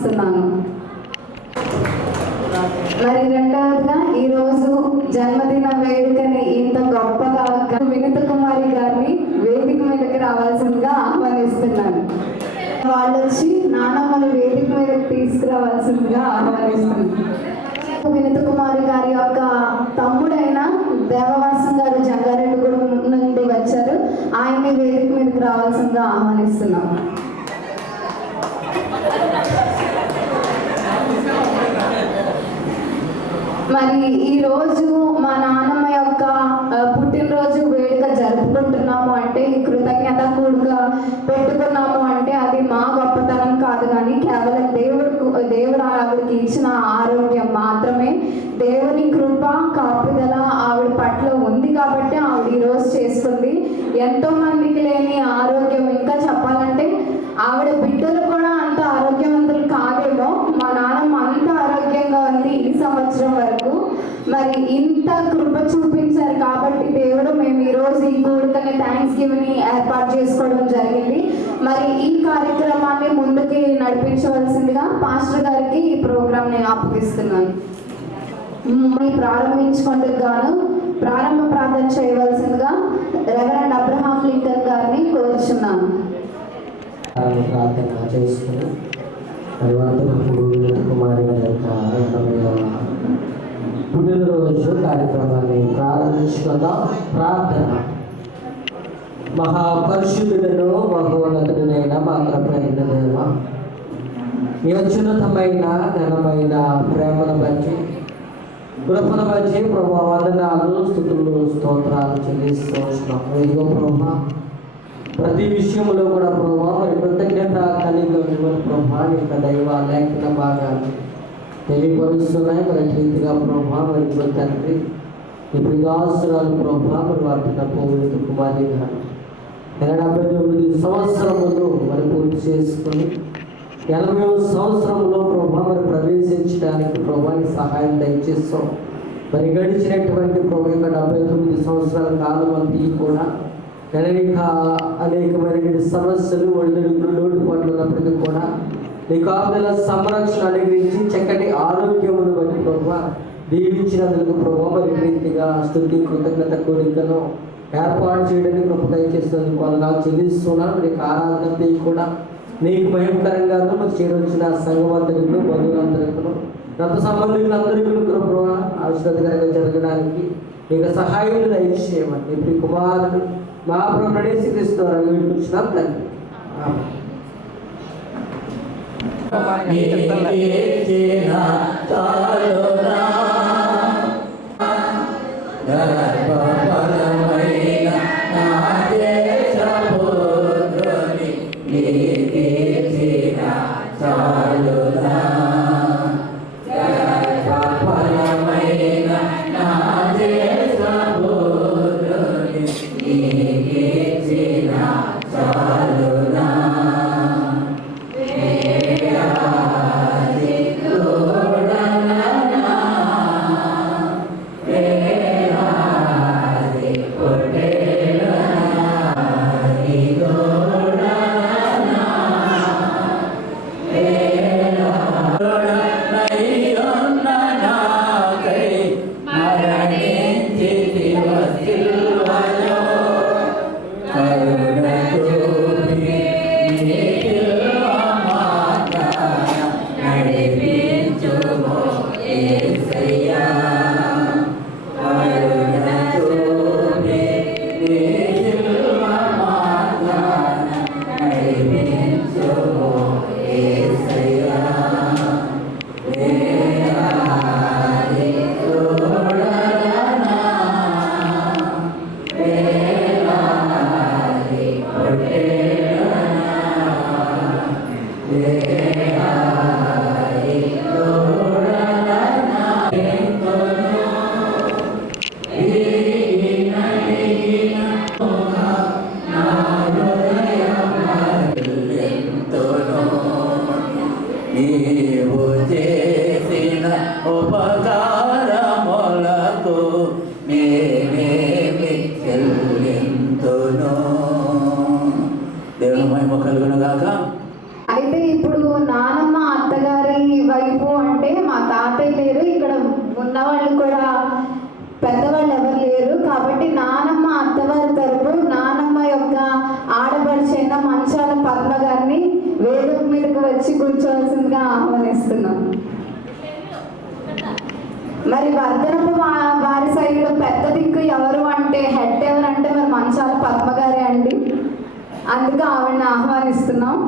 ఆహ్వానిస్తున్నాను. మరి రెండవదిగా ఈరోజు జన్మదిన వేడుకని ఇంత గొప్పగా వినత కుమారి గారిని వేదిక మీదకి రావాల్సిందిగా ఆహ్వానిస్తున్నాను. వాళ్ళు వచ్చి నానమ్మని వేదిక మీదకి తీసుకురావాల్సిందిగా ఆహ్వానిస్తున్నాను. వినత కుమారి గారి యొక్క తమ్ముడైన దేవవాసం గారు జంగారెడ్డిగూడెం నుండి వచ్చారు. ఆయన్ని వేదిక మీదకి రావాల్సిందిగా ఆహ్వానిస్తున్నాం. మరి ఈరోజు మా నాన్నమ్మ యొక్క పుట్టినరోజు వేడుక జరుపుకుంటున్నాము అంటే, ఈ కృతజ్ఞత కూడుగా పెట్టుకున్నాము అంటే అది మా గొప్పతనం కాదు, కానీ కేవలం దేవుడు ఆవిడకి ఇచ్చిన ఆరోగ్యం మాత్రమే. దేవుని కృప కాపుదల ఆవిడ పట్ల ఉంది కాబట్టి ఆవిడ ఈరోజు చేసుకుంది. ఎంతో మందికి లేని ఆరోగ్యం, ఇంకా చెప్పాలంటే ఆవిడ బిడ్డలు కూడా అంత ఆరోగ్యవంతులు కాదేమో. మా నాన్నమ్మ అంత ఆరోగ్యంగా ఉంది ఈ సంవత్సరం వరకు. మరి ఇంత కృప చూపించారు కాబట్టి దేవుడు మేము ఈరోజు ఈ కూడికని థ్యాంక్స్ గివింగ్ ఏర్పాటు చేసుకోవడం జరిగింది. మరి ఈ కార్యక్రమాన్ని ముందుకి నడిపించవలసిందిగా పాస్టర్ గారికి ఈ ప్రోగ్రామ్ నేను అప్పగిస్తున్నాను. ప్రారంభించుకుంటూ గాను ప్రారంభ ప్రార్థన చేయవలసిందిగా రెవరెండ్ అబ్రహాం లింకన్ గారిని కోరుచున్నాను. ప్రార్థన చేసుకుని తర్వాత కుమారి గారి యొక్క పుట్టినరోజు కార్యక్రమాన్ని ప్రారంభించుకుందాం. ప్రార్థన. మహాపరిశుద్ధులను మహోన్నతుడైన మాత్రమైన దేవ, ఈ అత్యున్నతమైన ఘనమైన ప్రేమను బట్టి కృపను బట్టి ప్రభా వందనాలు స్తుతులు స్తోత్రాలు చెల్లిస్తూ వచ్చినాం. ఇదిగో ప్రభా ప్రతి విషయంలో కూడా ప్రభా మరి కృతజ్ఞత కలిగి ప్రభా యొక్క దైవ లేఖన భాగాన్ని తెలియపరుస్తున్నాయి. మరి రీతిగా ప్రభా మరి తండ్రి ఈ ప్రియాసురాలు ప్రభా మరి వాటిన పౌరుల కుమారి గారు 79 సంవత్సరములు మరి పూర్తి చేసుకుని 80వ సంవత్సరంలో ప్రభా మరి ప్రవేశించడానికి ప్రభాని సహాయం దయచేస్తాం. మరి గడిచినటువంటి ప్రభు యొక్క 79 సంవత్సరాల కాలం అంతా కూడా అనేకమైన సమస్యలు ఒళ్ళుడుగులు లోటుపాట్లు ఉన్నప్పటికీ కూడా నీ కాపుదల సంరక్షణ అనుగ్రహించి చక్కటి ఆరోగ్యమును బట్టి ప్రభు దీవించినందుకు ప్రభు మరి రీతిగా స్తుతి కృతజ్ఞత కోరికను ఏర్పాటు చేయడానికి ప్రభు దయచేసినందుకు వాళ్ళ చెల్లిస్తున్నాను. నీకు ఆరాధన కూడా నీకు భయంకరంగాను మరి చేరొచ్చిన సంఘమంతరికులు బంధువులందరికీ రక్త సంబంధికులందరికీ ప్రభు ఆశీర్వాదకరంగా జరగడానికి నీకు సహాయం దయచేయమని ఇప్పుడు కుమారుడు మా ప్రభు యేసుక్రీస్తు ద్వారా వేడుకుంటున్నాం తండ్రి. వచ్చి కూర్చోవలసిందిగా ఆహ్వానిస్తున్నాం. మరి వర్ధనపు వారి సైడ్ పెద్ద దిక్కు ఎవరు అంటే హెడ్ ఎవరంటే మరి మంచాల పద్మ గారే అండి. అందుకే ఆవిడని ఆహ్వానిస్తున్నాం.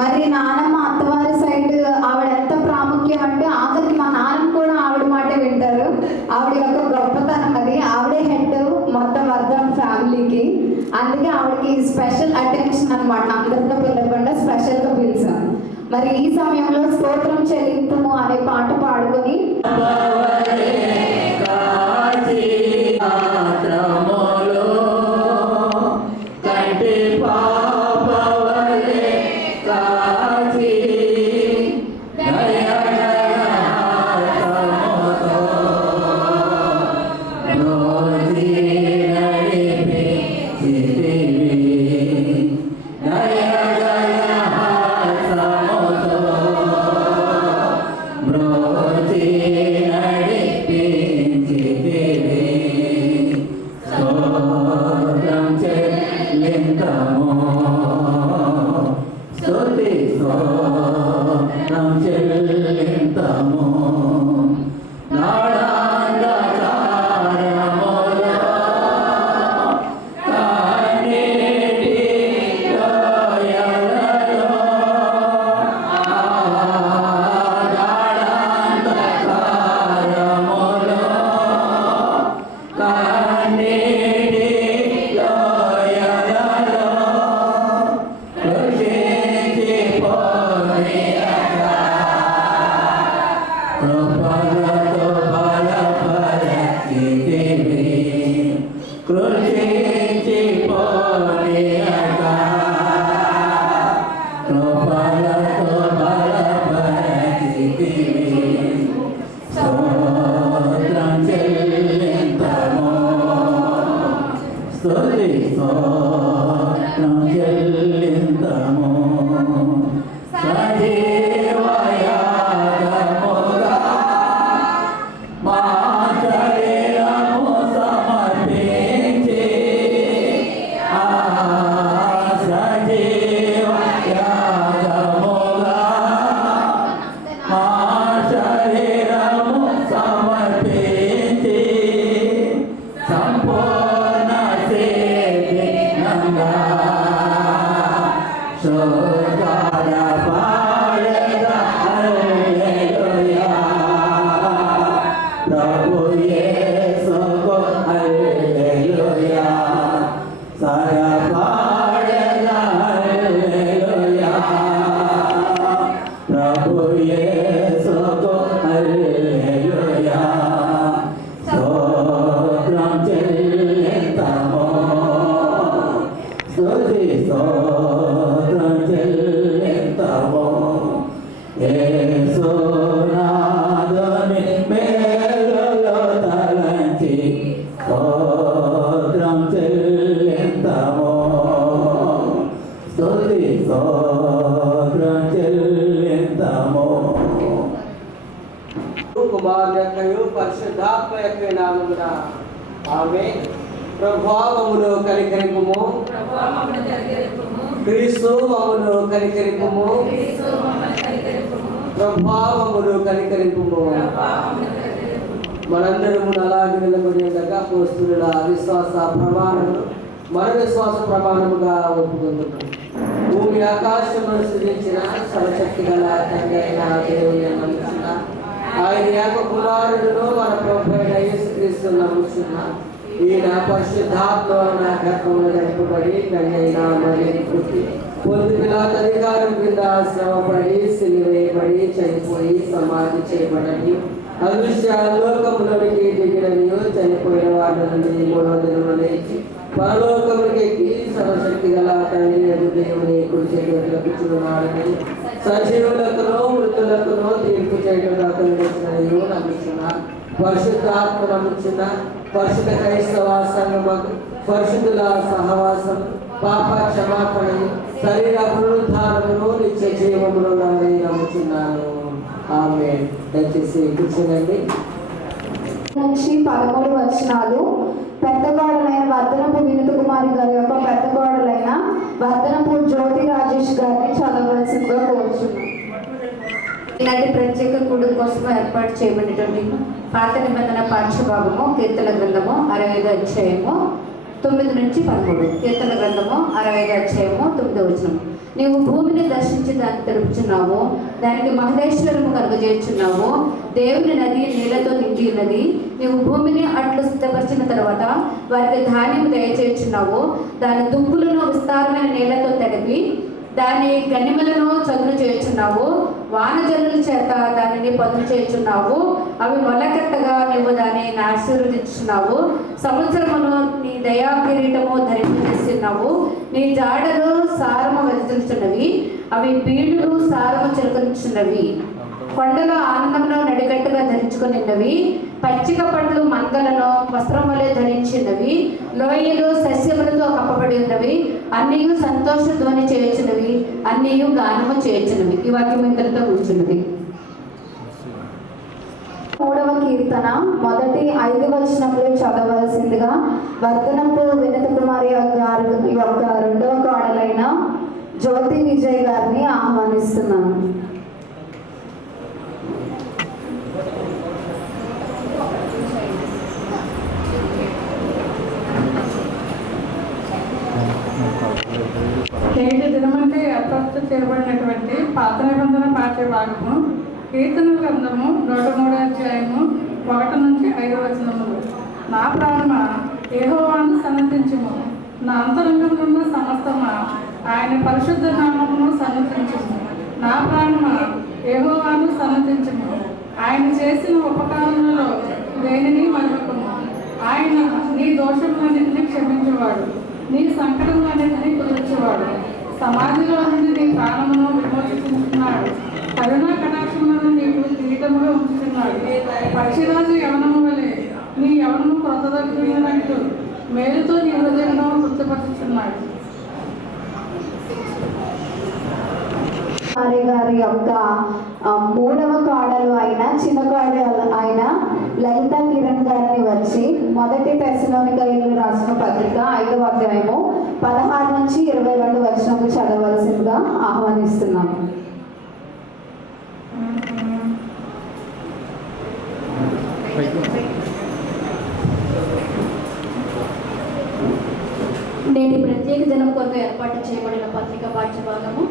మరి నానమ్మ అత్తవారి సైడ్ ఆవిడ ఎంత ప్రాముఖ్యం అంటే ఆఖరికి మా నాన్న కూడా ఆవిడ మాటే వింటారు. ఆవిడ యొక్క గొప్పతనం అది. ఆవిడే హెడ్ మొత్తం వర్ధం ఫ్యామిలీకి. అందుకే ఆవిడకి స్పెషల్ అటెన్షన్ అనమాట. అందరితో పిలవకుండా స్పెషల్గా పిలిచాం. మరి ఈ సమయంలో స్తోత్రం చెల్లింపుము అనే పాట పాడుకొని కుమారుడు పరిశుద్ధాత్మ యొక్క నామమున ఆమేన్. ప్రభువా కనికరింపుము, క్రీస్తు మమ్మును కనికరింపుము, ప్రభువా కనికరింపుము. మనందరము అలాగే నిలబడి ఉండగా పోస్తున్న విశ్వాస ప్రమాణము మన విశ్వాస ప్రమాణముగా ఒప్పుకుంటున్నాం. భూమి ఆకాశమును సృజించిన సర్వశక్తి గల తండ్రి అయిన దేవుని నమ్ముచున్న ఆయన యొక్క కుమారుడును మన ప్రభువైన యేసుక్రీస్తు నమ్ముచున్న ఈయన పరిశుద్ధాత్మ నా గర్భంలో జరపబడి కన్యైన మరియను పుట్టి పొంది పిలాతు అధికారం కింద శ్రమపడి సిలువేయబడి చనిపోయి సమాధి చేయబడని అదృశ్య లోకములోనికి దిగిననియు చనిపోయిన వారి నుండి 3వ దినమున లేచి పరలోకమునికి ఎక్కి సర్వశక్తి గల తండ్రి యొక్క దేవుని కుడి చేతులకు కూర్చున్నాడని సజీవులకును మృతులకును తీర్పు చేయడానికి నమ్ముచున్న పరిశుద్ధాత్మ నమ్ముచున్న పరిశుద్ధ క్రైస్తవ సంఘముకు పరిశుద్ధుల సహవాసం పాప క్షమాపణ శరీర పునరుద్ధారమును నిత్య జీవమును నమ్ముచున్నాను. ఆమేన్. దయచేసి కూర్చోండి. నుంచి 13 వచనాలు పెద్ద కోడలైన వర్ధనపు వినుత కుమారి గారి యొక్క పెద్ద కోడలైన వర్ధనపు జ్యోతి రాజేష్ గారిని చదవవలసిందిగా కోరుచున్నాను. ఇలాంటి ప్రత్యేక కూడు కోసం ఏర్పాటు చేయబడినటువంటి పాత నిబంధన పాఠ్యభాగము కీర్తన గ్రంథము 65 అధ్యాయము 9 నుంచి 13. కీర్తన గ్రంథము 65 అధ్యాయము 9 వచనం. నీవు భూమిని దర్శించి దాన్ని తెలుపుచున్నావు, దానికి మహదేశ్వరము కలుగజేయుచున్నావు. దేవుని నది నీళ్లతో నిండి ఉన్నది. నీవు భూమిని అట్లు సిద్ధపరిచిన తర్వాత వారికి ధాన్యము దయచేయుచున్నావు. దాని దుక్కులను విస్తారమైన నీళ్లతో తడిపి దాని గనిమలను చదును చేయుచున్నావు. వానజల్లుల చేత దానిని పదును చేయుచున్నావు. అవి మొలకెత్తగా నువ్వు దానిని ఆశీర్వదించున్నావు. సంవత్సరమును నీ దయా కిరీటము ధరింపజేస్తున్నావు. నీ జాడలు సారము వెదజల్చున్నవి, అవి బీడులు సారము చిలకరించున్నవి. కొండల ఆనందంలో నడిగట్టుగా ధరించుకున్నవి. పచ్చిక పండ్లు మంగళను వస్త్రం వలె ధరించినవి. లోయలు సస్యములతో కప్పబడి ఉన్నవి. అన్నీయు సంతోష ధ్వని చేయుచున్నవి, అన్నీయు గానము చేయుచున్నవి. ఈ వాక్యం ఇంతటితో కూర్చున్నది. 3వ కీర్తన మొదటి 5 వచనంలో చదవలసిందిగా వర్ధనపు వినుత కుమారి గారి యొక్క 2వ కోడలైన జ్యోతి విజయ్ గారిని ఆహ్వానిస్తున్నాను. నేటి దినమంటే ఏర్పాటు చేయబడినటువంటి పాత నిబంధన పాఠ్య భాగము కీర్తన గ్రంథము 103 అధ్యాయము 1 నుంచి 5 వచనములు. నా ప్రాణమా యెహోవాను సన్నతించుము, నా అంతరంగంలో సమస్తమా ఆయన పరిశుద్ధ నామమును సన్నతించుము. నా ప్రాణమా యెహోవాను సన్నతించుము, ఆయన చేసిన ఉపకారములలో దేనిని మరవకుము. ఆయన నీ దోషములన్నింటినీ క్షమించేవాడు, నీ సంకటములన్నింటినీ కుదుర్చేవాడు. సమాధిలో నుండి నీ ప్రాణమును విమోచించుతున్నాడు. కరుణా కటాక్షములను నీకు కిరీటముగా ఉంచుతున్నాడు. పక్షిరాజు యవనము వలె నీ యవనము క్రొత్తదగినట్టు మేలుతో నీ హృదయంలో తృప్తిపరుచుతున్నాడు. గారి యొక్క 3వ కోడలు అయిన చిన్న కోడలు అయిన లలిత కిరణ్ గారిని వచ్చి మొదటి తెస్సలోనికయులకు రాసిన పత్రిక 5వ అధ్యాయము 16 నుంచి 22 వచనములు చదవలసిందిగా ఆహ్వానిస్తున్నాము. నేటి ప్రత్యేక జనం కొరకు ఏర్పాటు చేయబడిన పత్రిక పాఠ్యభాగము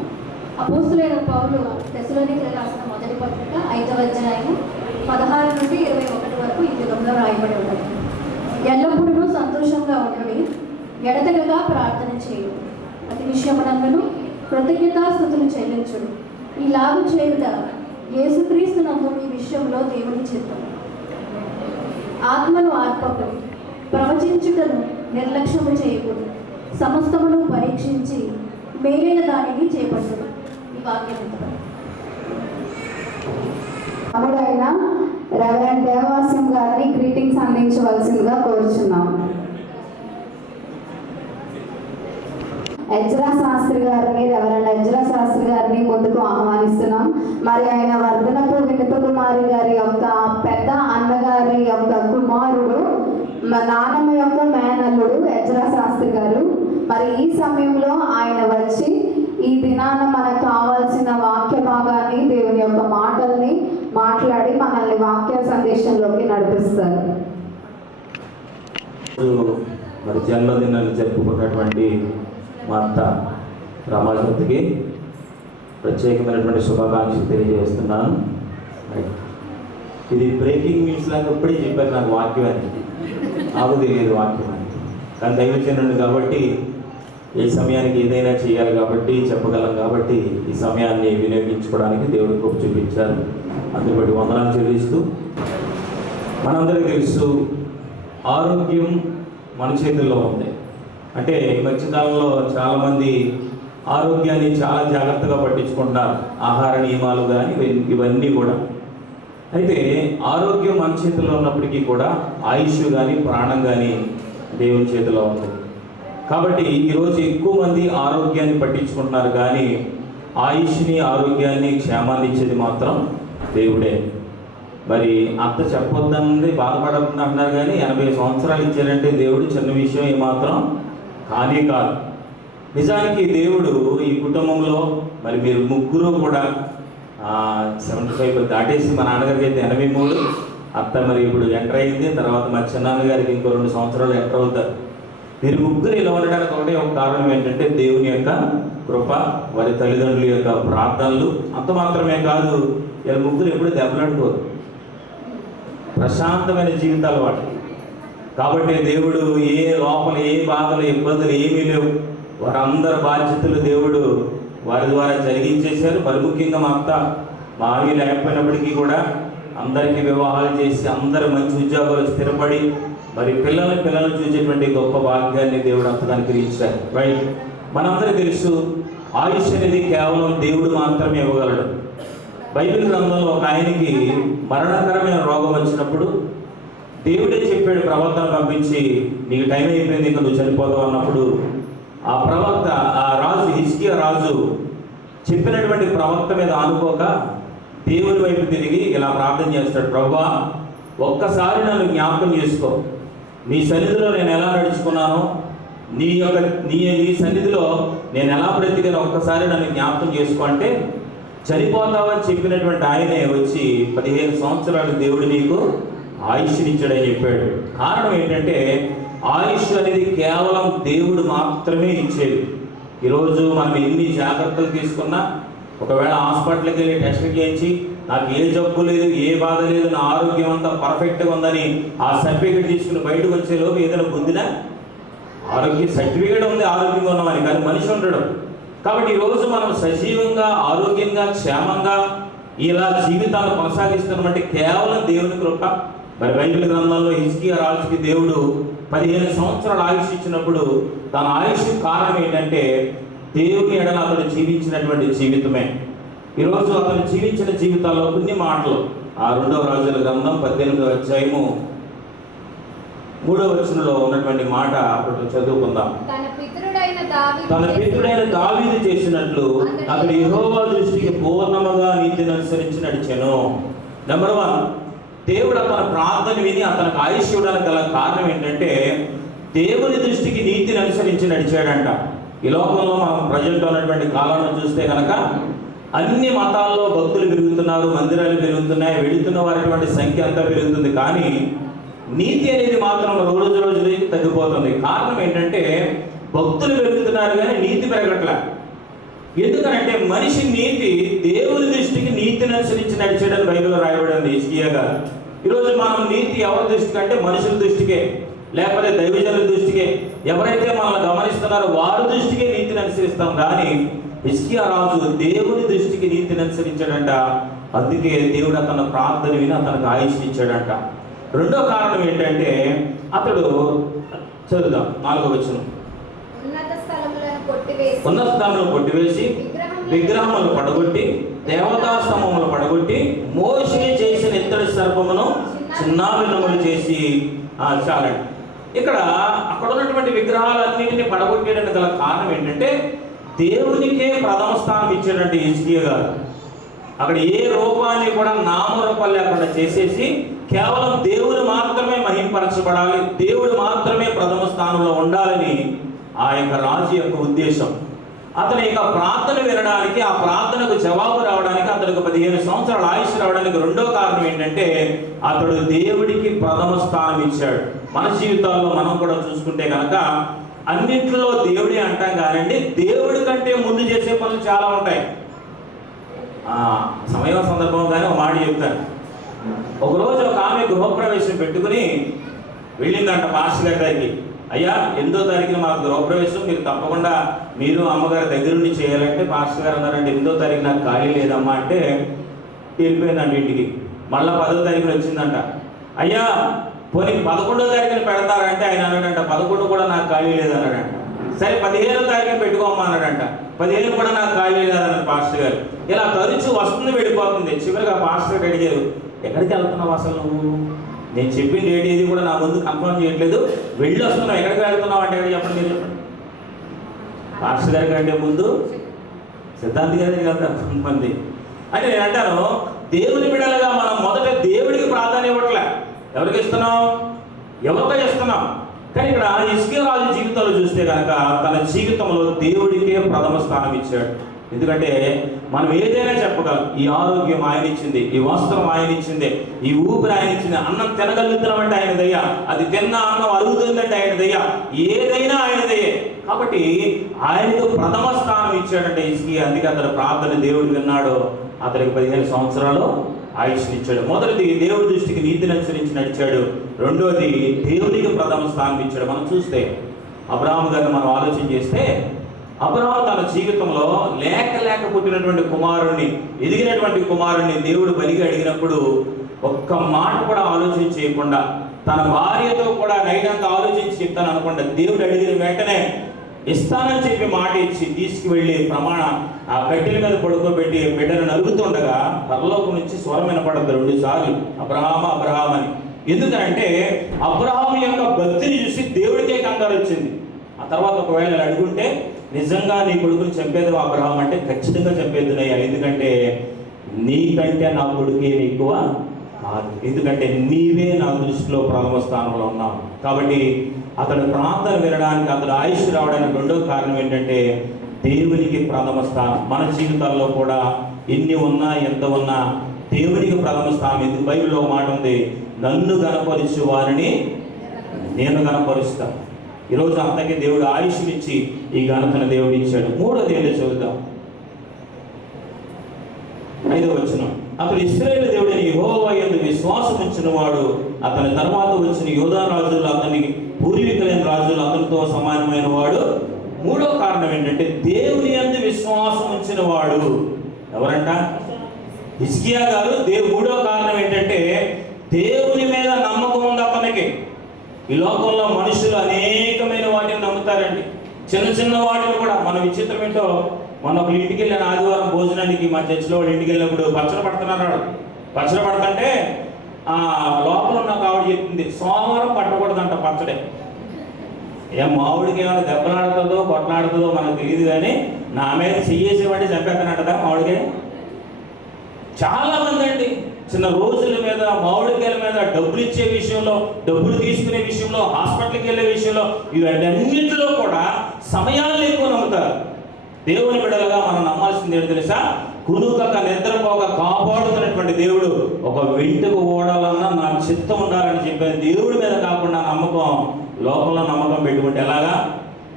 అపోస్తులైన పౌలు తెస్సలోనికయులకు రాసిన మొదటి పత్రిక 5వ అధ్యాయము 16 నుండి 21 వరకు ఈ విధంగా రాయబడి ఉన్నది. ఎల్లప్పుడూ సంతోషంగా ఉండుడి, ఎడతెగక ప్రార్థన చేయుడు, ప్రతి విషయమునందును కృతజ్ఞతాస్తుతులు చెల్లించుడు. ఈలాగు చేయుట యేసుక్రీస్తు నందు మీ విషయంలో దేవుని చిత్తము. ఆత్మను ఆర్పకుడు, ప్రవచించుటను నిర్లక్ష్యము చేయకూడదు, సమస్తమును పరీక్షించి మేలైన దానిని చేపట్టుడు. ఈ వాక్యం తమ్ముడైన రెవరెండ్ దేవవాస్యం గారిని గ్రీటింగ్స్ అందించవలసిందిగా కోరుచున్నాం. ఎజ్రా శాస్త్రి గారిని రెవరెండ్ ఎజ్రా శాస్త్రి గారిని ముందుకు ఆహ్వానిస్తున్నాం. మరి ఆయన వర్ధనపు వినుత కుమారి గారి యొక్క పెద్ద అన్నగారి యొక్క కుమారుడు, మా నాన్నమ్మ యొక్క మేనల్లుడు ఎజ్రా శాస్త్రి గారు. మరి ఈ సమయంలో ఆయన వచ్చి ఈ దినాన మనకు కావాల్సిన వాక్య భాగాన్ని, దేవుని యొక్క మాటల్ని మాట్లాడి మనల్ని వాక్య సందేశంలోకి నడిపిస్తారు. మరి జన్మదినాన్ని జరుపుకున్నటువంటి మా అత్త రమాజ్యోతికి ప్రత్యేకమైనటువంటి శుభాకాంక్షలు తెలియజేస్తున్నాను. ఇది బ్రేకింగ్ న్యూస్ లాగా ఇప్పుడే చెప్పారు నాకు వాక్యం అని, నాకు తెలియదు వాక్యం అని. కానీ దైవజనుడు కాబట్టి ఏ సమయానికి ఏదైనా చేయాలి కాబట్టి చెప్పగలం కాబట్టి ఈ సమయాన్ని వినియోగించుకోవడానికి దేవుడు కృప చూపించారు. అందుబట్టి వందనాలు చెల్లిస్తూ, మనందరికీ తెలుసు ఆరోగ్యం మన చేతుల్లో ఉంది. అంటే ఈ మధ్యకాలంలో చాలామంది ఆరోగ్యాన్ని చాలా జాగ్రత్తగా పట్టించుకుంటారు, ఆహార నియమాలు కానీ ఇవన్నీ కూడా. అయితే ఆరోగ్యం మన చేతిలో ఉన్నప్పటికీ కూడా ఆయుష్ కానీ ప్రాణం కానీ దేవుని చేతిలో ఉంది. కాబట్టి ఈరోజు ఎక్కువ మంది ఆరోగ్యాన్ని పట్టించుకుంటున్నారు, కానీ ఆయుష్ని, ఆరోగ్యాన్ని, క్షేమాన్ని ఇచ్చేది మాత్రం దేవుడే. మరి అంత చెప్పొద్దని బాధపడకుండా అంటున్నారు, కానీ 80 సంవత్సరాలు ఇచ్చారంటే దేవుడు చిన్న విషయం ఏమాత్రం కానీ కాదు. నిజానికి దేవుడు ఈ కుటుంబంలో మరి మీరు ముగ్గురు కూడా 75 దాటేసి, మా నాన్నగారికి అయితే 83, అత్త మరి ఇప్పుడు ఎంటర్ అయింది, తర్వాత మా చిన్నాన్నగారికి ఇంకో 2 సంవత్సరాలు ఎంటర్ అవుతారు. మీరు ముగ్గురు ఇలా ఉండడానికి ఒకటే ఒక కారణం ఏంటంటే దేవుని యొక్క కృప, వారి తల్లిదండ్రుల యొక్క ప్రార్థనలు. అంత మాత్రమే కాదు, ఇలా ముగ్గురు ఎప్పుడు దెబ్బలాడుకోరు, ప్రశాంతమైన జీవితాలు వాటి. కాబట్టి దేవుడు ఏ లోపల ఏ బాధలు ఇబ్బందులు ఏమీ లేవు, వారందరి బాధ్యతలు దేవుడు వారి ద్వారా జరిగించేశారు. మరి ముఖ్యంగా మా అత్త మావి లేకపోయినప్పటికీ కూడా అందరికీ వివాహాలు చేసి అందరు మంచి ఉద్యోగాలు స్థిరపడి మరి పిల్లల్ని చూసేటువంటి గొప్ప భాగ్యాన్ని దేవుడు అంతగా అనుగ్రహించారు. రైట్, మనందరికీ తెలుసు ఆయుష్ అనేది కేవలం దేవుడు మాత్రమే ఇవ్వగలడు. బైబిల్ గ్రంథంలో ఒక ఆయనకి మరణకరమైన రోగం వచ్చినప్పుడు దేవుడే చెప్పాడు, ప్రవక్తను పంపించి నీకు టైం అయిపోయింది, ఇంకా నువ్వు చనిపోతావు అన్నప్పుడు ఆ ప్రవక్త, ఆ రాజు హిజ్కియా రాజు చెప్పినటువంటి ప్రవక్త మీద ఆనుకోక దేవుని వైపు తిరిగి ఇలా ప్రార్థన చేస్తాడు, ప్రభువా ఒక్కసారి నన్ను జ్ఞాపకం చేసుకో, నీ సన్నిధిలో నేను ఎలా నడుచుకున్నానో, నీ సన్నిధిలో నేను ఎలా బ్రతికానో ఒక్కసారి నన్ను జ్ఞాపకం చేసుకో అంటే, చనిపోతావని చెప్పినటువంటి ఆయనే వచ్చి 15 సంవత్సరాలు దేవుడు నీకు ఆయుష్నిచ్చాడని చెప్పాడు. కారణం ఏంటంటే ఆయుష్ అనేది కేవలం దేవుడు మాత్రమే ఇచ్చేది. ఈరోజు మనం ఎన్ని జాగ్రత్తలు తీసుకున్నా, ఒకవేళ హాస్పిటల్కి వెళ్ళి టెస్ట్లు చేయించి నాకు ఏ జబ్బు లేదు, ఏ బాధ లేదు, నా ఆరోగ్యం అంతా పర్ఫెక్ట్గా ఉందని ఆ సర్టిఫికేట్ తీసుకుని బయటకు వచ్చేలోపు ఏదైనా పొందినా ఆరోగ్య సర్టిఫికేట్ ఉంది ఆరోగ్యంగా ఉన్నామని, కానీ మనిషి ఉండడం. కాబట్టి ఈరోజు మనం సజీవంగా, ఆరోగ్యంగా, క్షేమంగా ఇలా జీవితాలు కొనసాగిస్తున్నామంటే కేవలం దేవుని కృప. మరి బైబిల్ గ్రంథంలో హిజ్కియా రాజుకి దేవుడు 15 సంవత్సరాల ఆయుష్ ఇచ్చినప్పుడు తన ఆయుష్ కారణం ఏంటంటే దేవుని ఎడల అతను జీవించినటువంటి జీవితమే. ఈరోజు అతను జీవించిన జీవితాల్లో కొన్ని మాటలు ఆ 2వ రాజుల గ్రంథం 18వ అధ్యాయము 3వ వచనంలో ఉన్నటువంటి మాట అప్పుడు చదువుకుందాం. తన పితరుడైన దావీదు చేసినట్లు అతడు యెహోవా దృష్టికి పూర్ణముగా నీతిని అనుసరించి నడిచెను. నెంబర్ 1, దేవుడు అతని ప్రార్థన విని అతనికి ఆయుష్ ఇవ్వడానికి గల కారణం ఏంటంటే దేవుని దృష్టికి నీతిని అనుసరించి నడిచాడంట. ఈ లోకంలో మనం ప్రజెంట్ ఉన్నటువంటి కాలంలో చూస్తే కనుక అన్ని మతాల్లో భక్తులు పెరుగుతున్నారు, మందిరాలు పెరుగుతున్నాయి, వెళుతున్న వారి సంఖ్య అంతా పెరుగుతుంది, కానీ నీతి అనేది మాత్రం రోజు రోజుకి తగ్గిపోతుంది. కారణం ఏంటంటే భక్తులు పెరుగుతున్నారు కానీ నీతి పెరగట్లే. ఎందుకనంటే మనిషి నీతి దేవుని దృష్టికి నీతిని అనుసరించి నడిచాడని బైబిల్లో రాయబడింది హిజ్కియా గారు. ఈరోజు మనం నీతి ఎవరి దృష్టికి అంటే మనుషుల దృష్టికే, లేకపోతే దైవజనుల దృష్టికే, ఎవరైతే మనల్ని గమనిస్తున్నారో వారి దృష్టికే నీతిని అనుసరిస్తాం. కానీ హిజ్కియా రాజు దేవుని దృష్టికి నీతిని అనుసరించాడంట. అందుకే దేవుడు అతను ప్రార్థన విని అతనికి ఆయుష్ ఇచ్చాడంట. 2వ కారణం ఏంటంటే అతడు చదువుదాం 4వ వచనం. ఉన్నత స్థలములను కొట్టివేసి విగ్రహములను పడగొట్టి దేవతా స్తంభములు పడగొట్టి మోషే చేసిన ఇత్తడి సర్పమును చిన్నాభిన్నములు చేసి చాలండి. ఇక్కడ అక్కడ ఉన్నటువంటి విగ్రహాలన్నింటినీ పడగొట్టేయడానికి గల కారణం ఏంటంటే దేవునికే ప్రథమ స్థానం ఇచ్చాడంటే హిజ్కియా గారు. అక్కడ ఏ రూపాన్ని కూడా నామరూపాలు లేకుండా చేసేసి కేవలం దేవుడు మాత్రమే మహింపరచబడాలి, దేవుడు మాత్రమే ప్రథమ స్థానంలో ఉండాలని ఆ యొక్క రాజు యొక్క ఉద్దేశం. అతని యొక్క ప్రార్థన వినడానికి, ఆ ప్రార్థనకు జవాబు రావడానికి, అతనికి 15 సంవత్సరాల ఆయుష్ రావడానికి 2వ కారణం ఏంటంటే అతడు దేవుడికి ప్రథమ స్థానం ఇచ్చాడు. మన జీవితాల్లో మనం కూడా చూసుకుంటే కనుక అన్నింటిలో దేవుడే అంటాం కానండి, దేవుడి కంటే ముందు చేసే పనులు చాలా ఉంటాయి. సమయం సందర్భంగానే ఒక మాట చెప్తాను. ఒకరోజు ఒక ఆమె గృహప్రవేశం పెట్టుకుని వెళ్ళిందంట పాస్టర్ గారి దగ్గరికి. అయ్యా 8వ తారీఖున మాకు గృహప్రవేశం, మీరు తప్పకుండా మీరు అమ్మగారి దగ్గర నుండి చేయాలంటే పాస్టర్ గారు అన్నారంటే 8వ తారీఖు నాకు ఖాళీ లేదమ్మా అంటే వెళ్ళిపోయిందంట ఇంటికి. మళ్ళీ 10వ తారీఖున వచ్చిందంట. అయ్యా పోనీ 11వ తారీఖున పెడతారంటే ఆయన అన్నాడంట 11 కూడా నాకు ఖాళీ లేదన్నాడంట. సరే 15వ తారీఖున పెట్టుకోమ్మా అన్నాడంట. 15 కూడా నాకు ఖాళీ లేదన్నాడు పాస్టర్ గారు. ఇలా తరచు వస్తుంది వెళ్ళిపోతుంది. చివరిగా పాస్టర్ గారు అడిగారు, ఎక్కడికి వెళ్తున్నావు అసలు నువ్వు? నేను చెప్పిన డేట్ ఏది కూడా నా ముందు కన్ఫర్మ్ చేయట్లేదు, వెళ్ళి వస్తున్నావు, ఎక్కడికి వెళ్తున్నావు అంటే చెప్పండి, మీరు చెప్పండి. పాస్టర్ గారి కంటే ముందు సిద్ధాంతి గారికి వెళ్తారు కొంతమంది. అంటే నేను అంటాను దేవుని బిడ్డలుగా మనం మొదట దేవుడికి ప్రాధాన్యం ఇవ్వట్లే. ఎవరికి ఇస్తున్నాం? ఎవరితో ఇస్తున్నాం? కానీ ఇక్కడ హిజ్కియా రాజు జీవితంలో చూస్తే కనుక తన జీవితంలో దేవుడికే ప్రథమ స్థానం ఇచ్చాడు. ఎందుకంటే మనం ఏదైనా చెప్పగలం. ఈ ఆరోగ్యం ఆయన ఇచ్చింది, ఈ వస్త్రం ఆయన ఇచ్చింది, ఈ ఊపిరి ఆయన ఇచ్చింది, అన్నం తినగలుగుతున్నామంటే ఆయన దయ్యా, అది తిన్న అన్నం అరుగుతుందంటే ఆయన దయ్యా, ఏదైనా ఆయన దయ్యే. కాబట్టి ఆయనకు ప్రథమ స్థానం ఇచ్చాడంటే హిజ్కియా. అందుకే అతని ప్రార్థన దేవుడు విన్నాడు. అతనికి 15 సంవత్సరాలు ఆయుష్నిచ్చాడు. మొదటిది దేవుడి దృష్టికి నీతిని అనుసరించి నడిచాడు. రెండోది దేవునికి ప్రథమ స్థానం ఇచ్చాడు. మనం చూస్తే అబ్రహాము గారిని మనం ఆలోచన చేస్తే, అబ్రహాము తన జీవితంలో లేక పుట్టినటువంటి కుమారుణ్ణి, ఎదిగినటువంటి కుమారుణ్ణి దేవుడు బలిగా అడిగినప్పుడు ఒక్క మాట కూడా ఆలోచన చేయకుండా, తన భార్యతో కూడా నైట్ అంతా ఆలోచించి చెప్తాను అనుకుండా, దేవుడు అడిగిన వెంటనే ఇస్తానని చెప్పి మాట ఇచ్చి తీసుకువెళ్ళి ఆ కట్టెల మీద పడుకోబెట్టి బిడ్డను నలుగుతుండగా పరలోకం నుంచి స్వరం వినపడదు 2 సార్లు, అబ్రహాము అబ్రహాము అని. ఎందుకంటే అబ్రహాము యొక్క భక్తిని చూసి దేవుడికే కంగారు వచ్చింది. ఆ తర్వాత ఒకవేళ అడుగుంటే నిజంగా నీ కొడుకుని చంపేది అబ్రహాము అంటే ఖచ్చితంగా చంపేద్దునయ్యా, ఎందుకంటే నీకంటే నా కొడుకే ఎక్కువ కాదు, ఎందుకంటే నీవే నా దృష్టిలో ప్రథమ స్థానంలో ఉన్నావు. కాబట్టి అతడు ప్రార్థన వినడానికి, అతడు ఆయుష్ రావడానికి రెండో కారణం ఏంటంటే దేవునికి ప్రథమ స్థానం. మన జీవితాల్లో కూడా ఎన్ని ఉన్నా ఎంత ఉన్నా దేవునికి ప్రథమ స్థానం. ఎందుకు? బైబిల్లో మాట ఉంది, నన్ను గణపరిచు వారిని నేను గణపరుస్తాను. ఈరోజు అంతకి దేవుడు ఆయుష్నిచ్చి ఈ ఘనతను దేవుడు ఇచ్చాడు. మూడోది ఏంటో చూద్దాం, 5వ వచనం. అతడు ఇశ్రాయేలు దేవుడైన యెహోవా యందు విశ్వాసం ఉంచిన వాడు, అతని తర్వాత వచ్చిన యోధా రాజులు, అతని పూర్వీకులైన రాజులు అతనితో సమానమైన వాడు. మూడో కారణం ఏంటంటే దేవుని యందు విశ్వాసం ఉంచిన వాడు. ఎవరంట? హిజ్కియా గారు. మూడో కారణం ఏంటంటే దేవుని మీద నమ్మకం ఉంది అతనికి. ఈ లోకంలో మనుషులు అనేకమైన వాటిని నమ్ముతారండి, చిన్న వాటిని కూడా. మన విచిత్రం ఏంటో, మన ఒక ఇంటికి వెళ్ళిన ఆదివారం భోజనానికి మా చర్చిలో వాళ్ళ ఇంటికి వెళ్ళినప్పుడు పచ్చడి పడుతున్నాడు. పచ్చడి పడుతుంటే లోపల ఉన్న ఆవిడ చెప్తుంది, సోమవారం పట్టకూడదంట పచ్చడి. మామిడికి ఏమైనా దెబ్బలాడుతుందో కొట్లాడుతుందో మనకు తెలియదు, కానీ నా మీద చెయ్యేసేవాడి చంపేస్తానంటదా మామిడికి. చాలా మంది అండి చిన్న రోజుల మీద, మామిడికాయల మీద, డబ్బులు ఇచ్చే విషయంలో, డబ్బులు తీసుకునే విషయంలో, హాస్పిటల్కి వెళ్ళే విషయంలో, ఇవన్నింటిలో కూడా సమయాలు ఎక్కువ నమ్ముతారు. దేవుని బిడ్డలుగా మనం నమ్మాల్సింది ఏంటి తెలుసా? కునుకక నిద్రపోక కాపాడుతున్నటువంటి దేవుడు. ఒక వెంటుకు ఓడాలన్నా నాకు చిత్తం ఉండాలని చెప్పిన దేవుడి మీద కాకుండా నమ్మకం, లోకంలో నమ్మకం పెట్టుకుంటే ఎలాగా?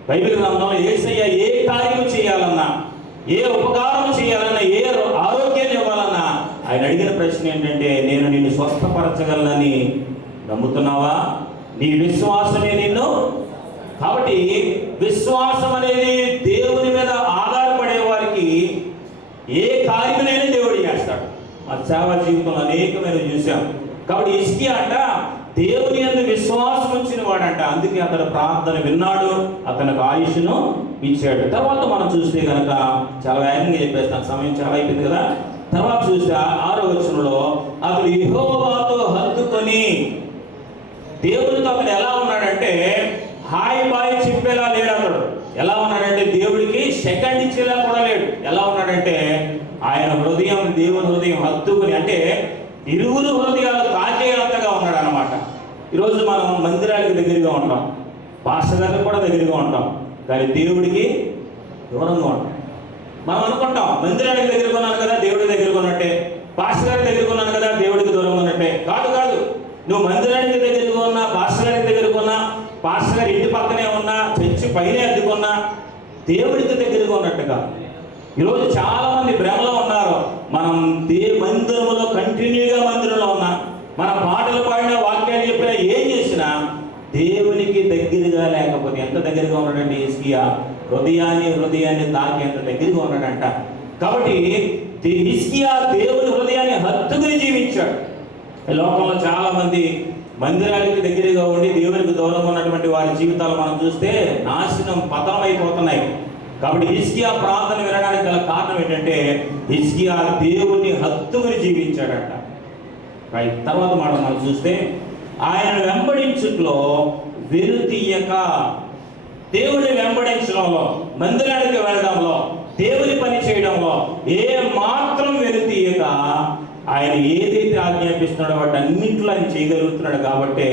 బైబిల్ గ్రంథంలో యేసయ్య ఏ కార్యం చేయాలన్నా, ఏ ఉపకారం చేయాలన్నా, ఏ ఆరోగ్యాన్ని ఇవ్వాలన్నా ఆయన అడిగిన ప్రశ్న ఏంటంటే, నేను నిన్ను స్వస్థపరచగలనని నమ్ముతున్నావా? నీ విశ్వాసమే నిన్ను. కాబట్టి విశ్వాసం అనేది దేవుని మీద ఆధారపడే వారికి ఏ కార్యమైనా దేవుడు చేస్తాడు. మా సేవా జీవితంలో అనేకమైన చూసాం. కాబట్టి హిజ్కియా అంట దేవుని యందు విశ్వాసం ఉంచిన వాడంట. అందుకే అతడు ప్రార్థన విన్నాడు, అతనికి ఆయుష్ను ఇచ్చాడు. తర్వాత మనం చూస్తే కనుక చాలా వేగంగా చెప్పేస్తాను, సమయం చాలా అయిపోయింది కదా. తర్వాత చూస్తే 6వ వచనంలో అతడు యెహోవాతో హత్తుకొని, దేవునితో అతడు ఎలా ఉన్నాడంటే హాయ్ బాయ్ చెప్పేలా లేడు. అతడు ఎలా ఉన్నాడంటే దేవుడికి సెకండ్ ఇచ్చేలా కూడా లేడు. ఎలా ఉన్నాడంటే ఆయన హృదయం, దేవుని హృదయం హత్తుకుని, అంటే ఇరువురు హృదయాలు తాకేంతగా ఉన్నాడు అన్నమాట. ఈరోజు మనం మందిరానికి దగ్గరగా ఉంటాం, పాస్టర్ గారికి కూడా దగ్గరగా ఉంటాం, కానీ దేవుడికి దూరంగా ఉంటాం. మనం అనుకుంటాం మందిరానికి దగ్గరగా ఉన్నాను కదా దేవుడి దగ్గరగా ఉన్నట్టే, పాస్టర్ గారికి దగ్గరగా ఉన్నాను కదా దేవుడికి దూరంగా ఉన్నట్టే. కాదు, నువ్వు మందిరానికి దగ్గరగా ఉన్నా, పాస్టర్ గారికి దగ్గరగా ఉన్నా, పాస్టర్ గారి ఇంటి పక్కనే ఉన్నా, చర్చి పైన అద్దుకున్నా దేవుడికి దగ్గరగా ఉన్నట్టుగా. ఈరోజు చాలా మంది భ్రమలో ఉన్నారు. మనం మందిరంలో కంటిన్యూగా మందిరంలో ఉన్నా, మన పాటలు పాడినా, వాక్యాలు చెప్పినా, ఏం చేసినా దేవునికి దగ్గరగా లేకపోతే, ఎంత దగ్గరగా ఉన్నాడంటే హిజ్కియా, హృదయాన్ని తాకి ఎంత దగ్గరగా ఉన్నాడంట. కాబట్టి హిజ్కియా దేవుని హృదయాన్ని హత్తుకుని జీవించాడు. లోకంలో చాలా మంది మందిరానికి దగ్గరగా ఉండి దేవునికి దూరంగా ఉన్నటువంటి వారి జీవితాలు మనం చూస్తే నాశనం, పతనం అయిపోతున్నాయి. కాబట్టి హిజ్కియా ప్రార్థన వినడానికి గల కారణం ఏంటంటే హిజ్కియా దేవుని హత్తుకుని జీవించాడట. రైట్. తర్వాత మాట మనం చూస్తే ఆయన వెంబడించుట్లో వెనుతీయక, దేవుని వెంబడించడంలో, మందిరానికి వెళ్ళడంలో, దేవుని పని చేయడంలో ఏ మాత్రం వెనుతీయక ఆయన ఏదైతే ఆజ్ఞాపిస్తున్నాడో వాటి అన్నింటిలో ఆయన చేయగలుగుతున్నాడు కాబట్టి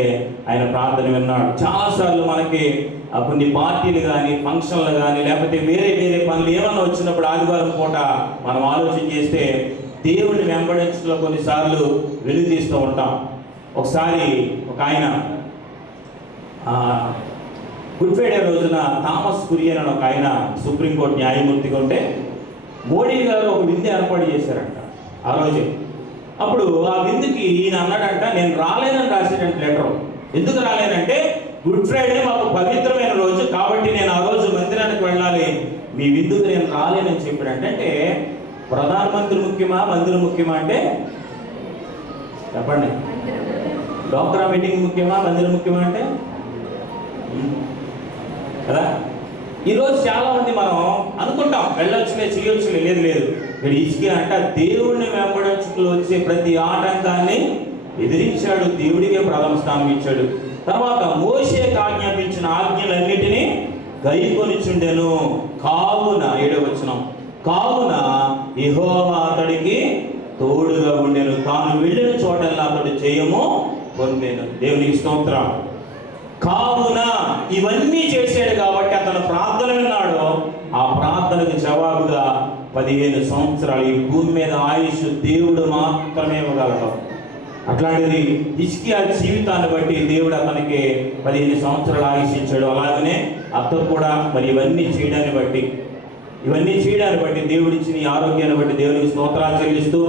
ఆయన ప్రార్థన విన్నాడు. చాలాసార్లు మనకి కొన్ని పార్టీలు కానీ ఫంక్షన్లు కానీ లేకపోతే వేరే వేరే పనులు ఏమన్నా వచ్చినప్పుడు ఆదివారం పూట మనం ఆలోచన చేస్తే దేవుడిని వెంబడించడంలో కొన్నిసార్లు వెలుగు తీస్తూ ఉంటాం. ఒకసారి ఒక ఆయన గుడ్ ఫ్రైడే రోజున థామస్ కురియన్ అని ఒక ఆయన సుప్రీంకోర్టు న్యాయమూర్తిగా ఉంటే మోడీ గారు ఒక విందు ఏర్పాటు చేశారంట ఆ రోజే. అప్పుడు ఆ విందుకి ఈయన అన్నాడంట, నేను రాలేనని రాసేటంట లెటర్. ఎందుకు రాలేనంటే గుడ్ ఫ్రైడే మాకు పవిత్రమైన రోజు కాబట్టి నేను ఆ రోజు మందిరానికి వెళ్ళాలి, మీ విందుకు నేను రాలేనని చెప్పాడంటే. అంటే ప్రధానమంత్రి ముఖ్యమా మందిరం ముఖ్యమా అంటే చెప్పండి. డాక్టరా మీటింగ్ ముఖ్యమా మందిరం ముఖ్యమా అంటే కదా. ఈరోజు చాలా మంది మనం అనుకుంటాం వెళ్ళొచ్చులే చేయొచ్చులే, లేదు లేదు. ఇక్కడ ఇసుకే అంట దేవుడిని వెంబడించుకు వచ్చే ప్రతి ఆటంకాన్ని ఎదిరించాడు, దేవుడికే ప్రథమ స్థానం ఇచ్చాడు. తర్వాత మోషేకు ఆజ్ఞాపించిన ఆజ్ఞలన్నిటినీ గైకొనిచుండెను. కావున 7వ వచనం, కావున యెహోవా అతడికి తోడుగా ఉండెను, తాను వెళ్ళిన చోటల్లా అతడు జయము పొందెను. దేవునికి స్తోత్రం. కావున ఇవన్నీ చేశాడు కాబట్టి అతను ప్రార్థన విన్నాడు. ఆ ప్రార్థనకు జవాబుగా 15 సంవత్సరాలు ఈ భూమి మీద ఆయుష్ దేవుడు మాత్రమే ఇవ్వగలడు. అట్లాంటిది హిజ్కియా జీవితాన్ని బట్టి దేవుడు అతనికి 15 సంవత్సరాలు ఆయుష్ ఇచ్చాడు. అలాగనే అతను కూడా మరి ఇవన్నీ చేయడాన్ని బట్టి దేవుడిచ్చిన ఈ ఆరోగ్యాన్ని బట్టి దేవుడికి స్తోత్రాలు చెల్లిస్తూ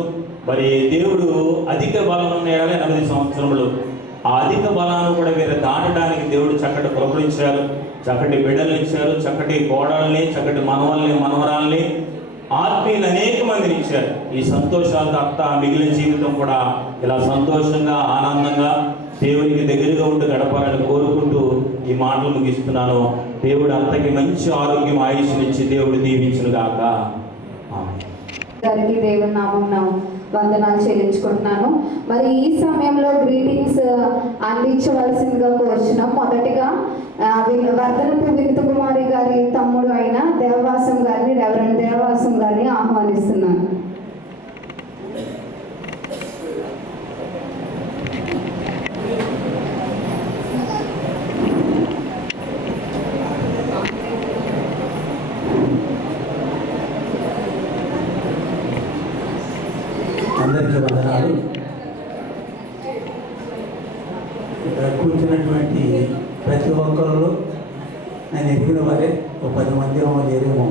మరి దేవుడు అధిక బలం ఉన్న 80 సంవత్సరములు ఆ అధిక బలాన్ని కూడా వీరు దాటడానికి దేవుడు చక్కటి కృపనిచ్చారు, చక్కటి బిడ్డలు ఇచ్చారు, చక్కటి కోడల్ని, చక్కటి మనవల్ని మనవరాల్ని, ఆత్మీయులు అనేక మందిని ఇచ్చారు. ఈ సంతోషాలతో అత్త మిగిలిన జీవితం కూడా ఇలా సంతోషంగా ఆనందంగా దేవునికి దగ్గరగా ఉండి గడపాలని కోరుకుంటూ ఈ మాటలు ముగిస్తున్నాను. దేవుడు అంతకి మంచి ఆరోగ్యం ఆయుష్నిచ్చి దేవుడు దీవించును గాక. గారికి దేవుని నామమున వందనాలు చెల్లించుకుంటున్నాను. మరి ఈ సమయంలో గ్రీటింగ్స్ అందించవలసిందిగా కోరుచున్నాం. మొదటిగా వర్ధనపు వింతు కుమారి గారి తమ్ముడు అయిన దేవవాసం గారిని, రెవరెండ్ దేవవాసం గారిని ఆహ్వానిస్తున్నాను. అందరికీ వందనాలు. ఇక్కడ కూర్చున్నటువంటి ప్రతి ఒక్కరు నేను ఎదిగిన వారే, ఒక 10 మంది లేరేమో.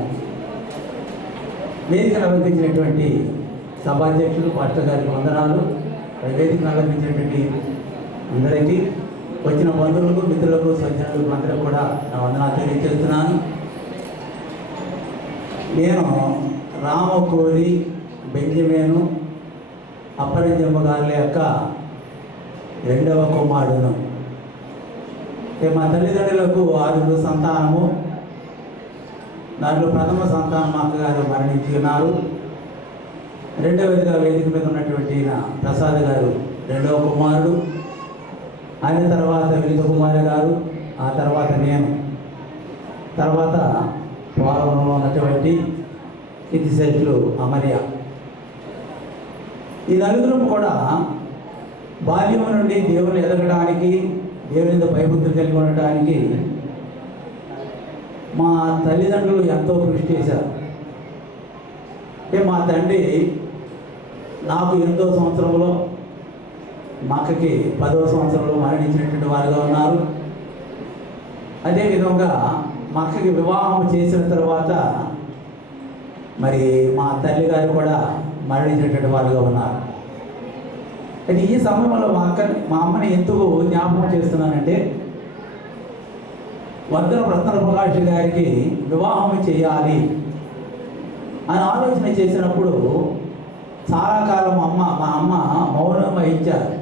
వేదికను అలంకరించినటువంటి సభాధ్యక్షులు పాస్టర్ గారికి వందనాలు. వేదికను అలంకరించినటువంటి అందరికీ, వచ్చిన బంధువులకు, మిత్రులకు, సజ్జనులకు అందరికీ కూడా నా వందనాలు తెలియజేస్తున్నాను. నేను రామకోరి బెంజమేను అప్పరంజమ్మ గారి యొక్క 2వ కుమారుడును. మా తల్లిదండ్రులకు 6 సంతానము. దాంట్లో ప్రథమ సంతానం మా అక్కగారు మరణించి ఉన్నారు. రెండవదిగా వేదిక మీద ఉన్నటువంటి ప్రసాద్ గారు 2వ కుమారుడు. ఆయన తర్వాత వినిత కుమారి గారు, ఆ తర్వాత నేను, తర్వాత పోలవరంలో ఉన్నటువంటి కీర్తిశేషులు అమర్య. ఈ నలుగురం కూడా బాల్యం నుండి దేవుని ఎదగడానికి, దేవుని భయభక్తులు కలిగి ఉండటానికి మా తల్లిదండ్రులు ఎంతో కృషి చేశారు. అంటే మా తండ్రి నాకు 8వ సంవత్సరంలో, మా అక్కకి 10వ సంవత్సరంలో మరణించినటువంటి వారుగా ఉన్నారు. అదేవిధంగా మా అక్కకి వివాహం చేసిన తర్వాత మరి మా తల్లి గారు కూడా మరణించినటువంటి వారుగా ఉన్నారు. అయితే ఈ సమయంలో మా అమ్మని ఎందుకు జ్ఞాపకం చేస్తున్నానంటే, వర్ధన రత్న ప్రకాష్ గారికి వివాహం చేయాలి అని ఆలోచన చేసినప్పుడు చాలా కాలం మా అమ్మ మౌనం వహించారు.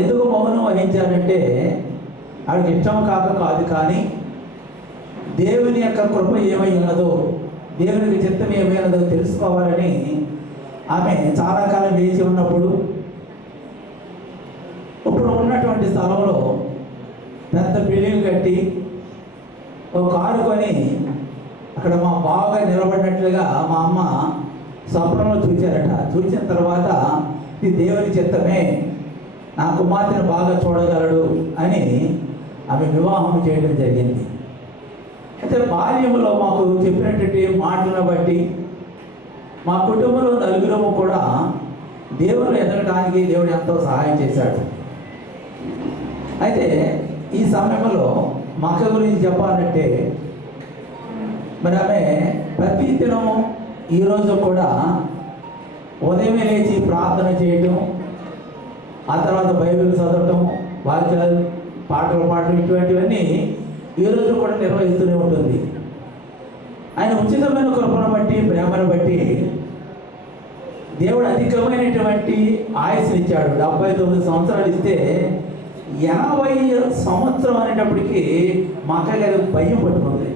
ఎందుకు మౌనం వహించారంటే, ఆవిడకి ఇష్టం కాదు, కానీ దేవుని యొక్క కృప ఏమై ఉన్నదో, దేవునికి చిత్తం ఏమైనదో తెలుసుకోవాలని ఆమె చాలా కాలం వేచి ఉన్నప్పుడు, ఇప్పుడు ఉన్నటువంటి స్థలంలో పెద్ద బిల్డింగ్ కట్టి ఒక కారు కొని అక్కడ మా బాగా నిలబడినట్లుగా మా అమ్మ స్వప్నంలో చూచారట. చూసిన తర్వాత ఇది దేవుని చిత్తమే, నా కుమార్తెను బాగా చూడగలడు అని ఆమె వివాహం చేయడం జరిగింది. అయితే బాల్యంలో మాకు చెప్పినటువంటి మాటలను బట్టి మా కుటుంబంలో నలుగురము కూడా దేవుని ఎదగడానికి దేవుడు ఎంతో సహాయం చేశాడు. అయితే ఈ సమయంలో మా అక్క గురించి చెప్పాలంటే మరి ఆమె ప్రతి దినము ఈరోజు కూడా ఉదయమే లేచి ప్రార్థన చేయటం, ఆ తర్వాత బైబిల్ చదవటం, వాక్యాలు పాటలు పాడటం ఇటువంటివన్నీ ఈరోజు కూడా నిర్వహిస్తూనే ఉంటుంది. ఆయన ఉచితమైన కృపను బట్టి, ప్రేమను బట్టి దేవుడు అధికమైనటువంటి ఆయుస్సుని ఇచ్చాడు. 79 సంవత్సరాలు ఇస్తే 80 సంవత్సరం అనేటప్పటికీ మా అక్క గారి భయం పట్టుకుంది.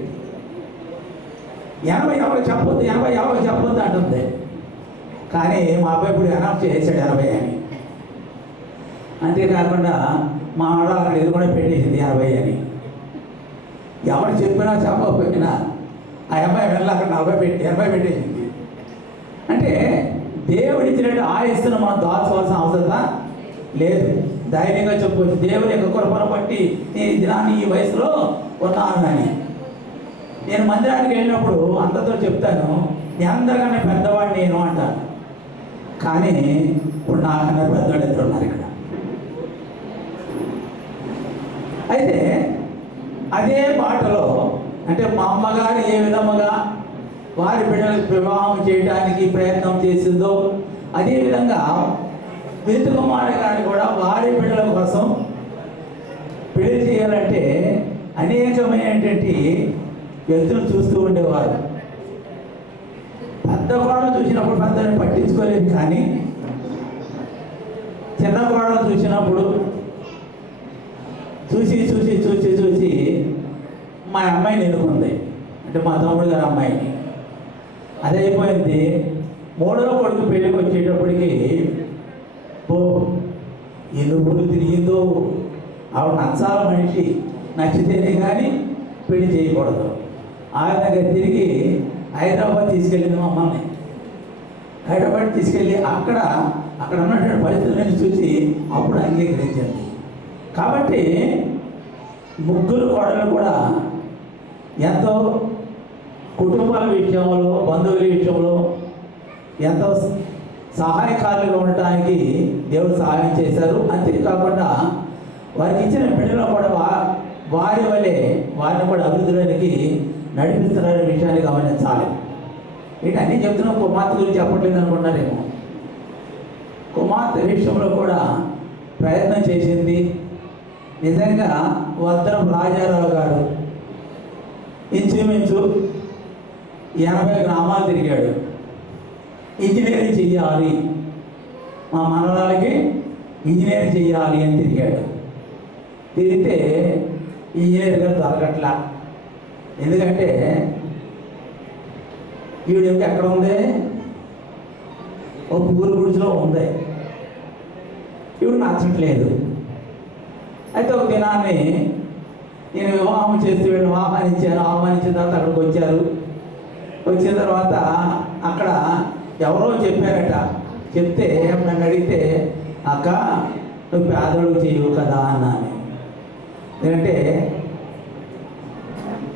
80 చెప్పొద్దు, 80 చెప్పొద్దు అంటుంది. కానీ మా అబ్బాయి ఇప్పుడు అనౌన్స్ చేశాడు 80 అని. అంతేకాకుండా మా ఆడ అక్కడ ఇది కూడా పెట్టేసింది 80 అని. ఎవరు చెప్పినా చెప్పకపోయినా ఆ అమ్మాయి వెళ్ళి అక్కడ 80 పెట్టేసింది. అంటే దేవుడు ఇచ్చినట్టు ఆయుస్సును మనం దాచుకోవాల్సిన అవసరం లేదు. ధైర్యంగా చెప్పవచ్చు, దేవుని యొక్క కృపను బట్టి నేను ఈ దినాన్ని ఈ వయసులో ఉన్నాను అని. నేను మందిరానికి వెళ్ళినప్పుడు అందరితో చెప్తాను, నీ అందరికన్నా పెద్దవాడు నేను అంటాను. కానీ ఇప్పుడు నాకన్నా పెద్దవాడు ఇద్దరు ఉన్నారు ఇక్కడ. అయితే అదే బాటలో అంటే మా అమ్మగారు ఏ విధముగా వారి బిడ్డలకు వివాహం చేయడానికి ప్రయత్నం చేసిందో అదేవిధంగా విరుత కుమారి గారిని కూడా వారి బిడ్డల కోసం పెళ్లి చేయాలంటే అనేకమైనటువంటి వ్యక్తులు చూస్తూ ఉండేవారు. పెద్ద కోడలు చూసినప్పుడు పెద్దని పట్టించుకోలేదు, కానీ చిన్న కోడలు చూసినప్పుడు చూసి చూసి చూసి చూసి మా అమ్మాయిని ఎన్నుకుంది, అంటే మా తమ్ముడు గారి అమ్మాయిని. అది అయిపోయింది. 3వ కొడుకు పెళ్ళికి వచ్చేటప్పటికి ఎన్ని ఊళ్ళు తిరిగిందో, ఆవిడ నచ్చాల మనిషి, నచ్చితేనే కానీ పెళ్లి చేయకూడదు. ఆ విధంగా తిరిగి హైదరాబాద్ తీసుకెళ్ళింది మమ్మల్ని. హైదరాబాద్ తీసుకెళ్ళి అక్కడ ఉన్నటువంటి పరిస్థితులను చూసి అప్పుడు అంగీకరించింది. కాబట్టి ముగ్గురు కోడలు కూడా ఎంతో కుటుంబాల విషయంలో, బంధువుల విషయంలో ఎంతో సహాయకారులుగా ఉండటానికి దేవుడు సహాయం చేశారు. అంతేకాకుండా వారికి ఇచ్చిన బిడ్డలు కూడా వారి వలె వారిని కూడా అభివృద్ధిలోనికి నడిపిస్తున్నారనే విషయాన్ని గమనించాలి. ఏంటి అన్నీ చెప్తున్నాం, కుమార్తె గురించి చెప్పట్లేదు అనుకున్నారేమో. కుమార్తె విషయంలో కూడా ప్రయత్నం చేసింది. నిజంగా వద్దరం రాజారావు గారు ఇంచుమించు 80 గ్రామాలు తిరిగాడు. ఇంజనీరింగ్ చెయ్యాలి, మా మనవరాలకి ఇంజనీరింగ్ చెయ్యాలి అని తిరిగాడు. తిరిగితే ఇంజనీర్గా దొరకట్లా. ఎందుకంటే ఈవిడేమిటి ఎక్కడ ఉంది, ఒక ఊరు గుడిలో ఉంది. ఈవిడ నచ్చట్లేదు. అయితే ఒక దినాన్ని నేను వివాహం చేస్తే వీళ్ళని ఆహ్వానించిన తర్వాత అక్కడికి వచ్చారు. వచ్చిన తర్వాత అక్కడ ఎవరో చెప్పారట. చెప్తే నన్ను అడిగితే, అక్క నువ్వు పేదోడు చేయవు కదా అన్నాను. ఎందుకంటే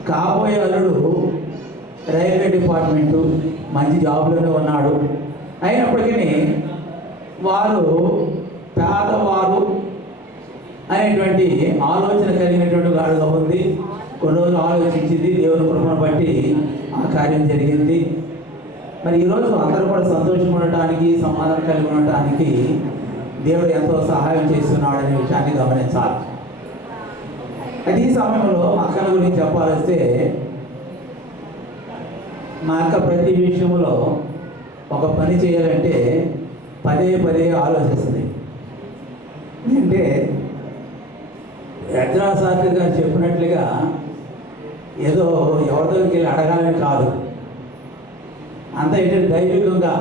కాబోయే అల్లుడు రైల్వే డిపార్ట్మెంటు మంచి జాబ్లోనే ఉన్నాడు. అయినప్పటికీ వారు పేదవారు అనేటువంటి ఆలోచన కలిగినటువంటి వాడుగా ఉంది. కొన్ని రోజులు ఆలోచించింది, దేవుని కృపను బట్టి ఆ కార్యం జరిగింది. మరి ఈరోజు అందరూ కూడా సంతోషం ఉండటానికి, సమాధానం కలిగి ఉండటానికి దేవుడు ఎంతో సహాయం చేస్తున్నాడనే విషయాన్ని గమనించాలి. అయితే ఈ సమయంలో మా అక్కల గురించి చెప్పాల్స్తే, మా అక్క ప్రతి విషయంలో ఒక పని చేయాలంటే పదే ఆలోచిస్తుంది. అంటే యజ్ఞశాస్త్రి గారు చెప్పినట్లుగా ఏదో ఎవరి దగ్గరికి వెళ్ళి అడగాలని కాదు. అంత ఏంటంటే దైవికంగా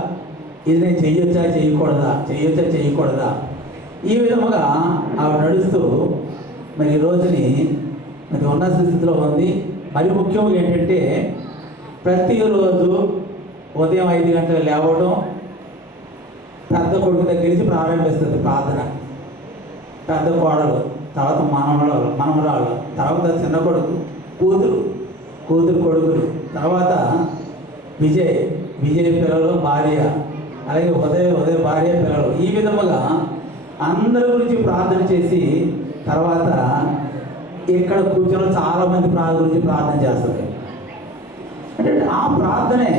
ఇది నేను చేయొచ్చా చేయకూడదా ఈ విధముగా ఆవిడ నడుస్తూ మరి ఈ రోజుని మరి ఉన్నత స్థితిలో ఉంది. మరి ముఖ్యంగా ఏంటంటే ప్రతిరోజు ఉదయం 5 గంటలకు లేవడం, పెద్ద కొడుకు దగ్గర నుంచి ప్రారంభిస్తుంది ప్రార్థన. పెద్ద కోడలు, తర్వాత మనమరాలు, తర్వాత చిన్న కొడుకు, కూతురు కొడుకులు, తర్వాత విజయ్ పిల్లలు, భార్య, అలాగే ఉదయ భార్య పిల్లలు. ఈ విధముగా అందరి గురించి ప్రార్థన చేసి తర్వాత ఇక్కడ కూర్చొని చాలామంది గురించి ప్రార్థన చేస్తారు. అంటే ఆ ప్రార్థనే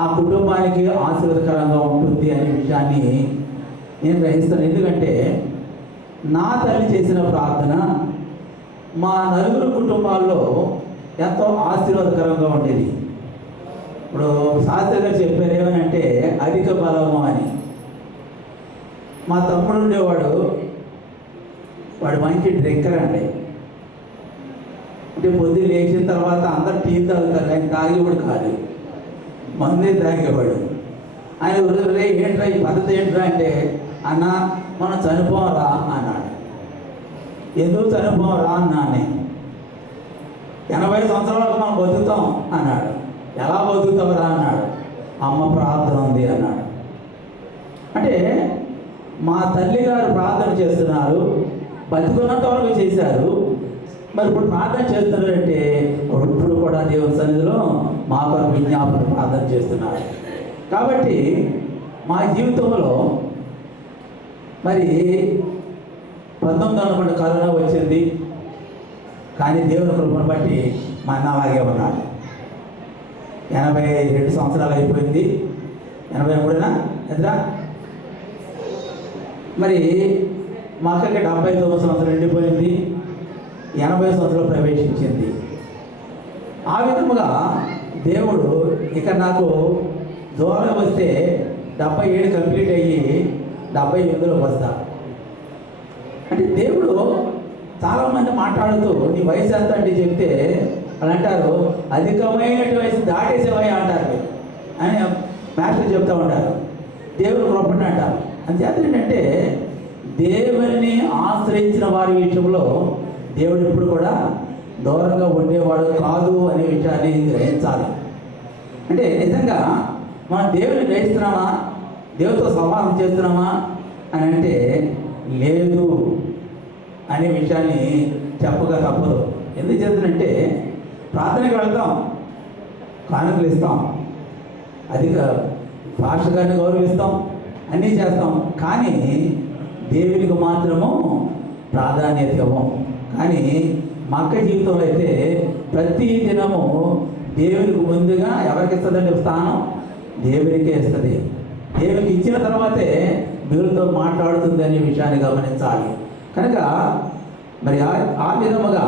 ఆ కుటుంబానికి ఆశీర్వాదకరంగా ఉంటుంది అనే విషయాన్ని నేను గ్రహిస్తాను. ఎందుకంటే నా తల్లి చేసిన ప్రార్థన మా నలుగురు కుటుంబాల్లో ఎంతో ఆశీర్వాదకరంగా ఉండేది. ఇప్పుడు శాస్త్రి గారు చెప్పారు ఏమనంటే అధిక బలము అని. మా తమ్ముడు ఉండేవాడు, వాడు మంచి డ్రింకర్ అండి. అంటే పొద్దున్న లేచిన తర్వాత అందరు టీ తాగుతారు, ఆయన తాగేవాడు కాదు, మందే తాగేవాడు. ఆయన రే ఏంట్రా ఈ పద్ధతి ఏంట్రా అంటే, అన్న మనం చనిపోరా అన్నాడు. ఎందుకు చనిపోరా అన్నా నేను. 80 సంవత్సరాలకు మనం బతుకుతాం అన్నాడు. ఎలా బతుకుతావురా అన్నాడు. అమ్మ ప్రార్థన ఉంది అన్నాడు. అంటే మా తల్లి గారు ప్రార్థన చేస్తున్నారు, బతుకున్నంత వరకు చేశారు. మరి ఇప్పుడు ప్రార్థన చేస్తున్నారంటే ఇప్పుడు కూడా దేవుని సన్నిధిలో మా కొరకు విజ్ఞాపన ప్రార్థన చేస్తున్నారు. కాబట్టి మా జీవితంలో మరి 19 అనుకుంటే కరోనా వచ్చింది, కానీ దేవుని కృపను బట్టి మా అన్న అలాగే ఉన్నాడు. 82 సంవత్సరాలు అయిపోయింది. 83నా ఎదురా. మరి మా అక్కకి 79 సంవత్సరాలు ఎండిపోయింది, 80 సంవత్సరాలు ప్రవేశించింది. ఆ విధముగా దేవుడు ఇక నాకు దూరం వస్తే 77 కంప్లీట్ అయ్యి 78లోకి వస్తా. అంటే దేవుడు చాలామంది మాట్లాడుతూ నీ వయసు ఎంత అంటే చెప్తే వాళ్ళు అంటారు అధికమైనటువంటి వయసు దాటేసేవయ్యా అంటారు అని మాస్టర్ చెప్తూ ఉంటారు. దేవుడు కృపణ అంటారు. అంతేత ఏంటంటే దేవుని ఆశ్రయించిన వారి విషయంలో దేవుడు ఎప్పుడు కూడా దూరంగా ఉండేవాడు కాదు అనే విషయాన్ని గ్రహించాలి. అంటే నిజంగా మనం దేవుని గ్రహిస్తున్నామా, దేవుడితో సంవాదం చేస్తున్నామా అని అంటే లేదు అనే విషయాన్ని చెప్పగా తప్పదు. ఎందుకు చేస్తున్నంటే ప్రార్థనకి వెళ్తాం, కానుకలు ఇస్తాం, అధిక భాష గారిని గౌరవిస్తాం, అన్నీ చేస్తాం, కానీ దేవునికి మాత్రము ప్రాధాన్యత ఇవ్వం. కానీ మా అక్క జీవితంలో అయితే ప్రతి దినము దేవునికి ముందుగా ఎవరికి ఇస్తుందంటే స్థానం దేవునికే ఇస్తుంది. దేవునికి ఇచ్చిన తర్వాతే దేవుడితో మాట్లాడుతుంది అనే విషయాన్ని గమనించాలి. కనుక మరి ఆ విధముగా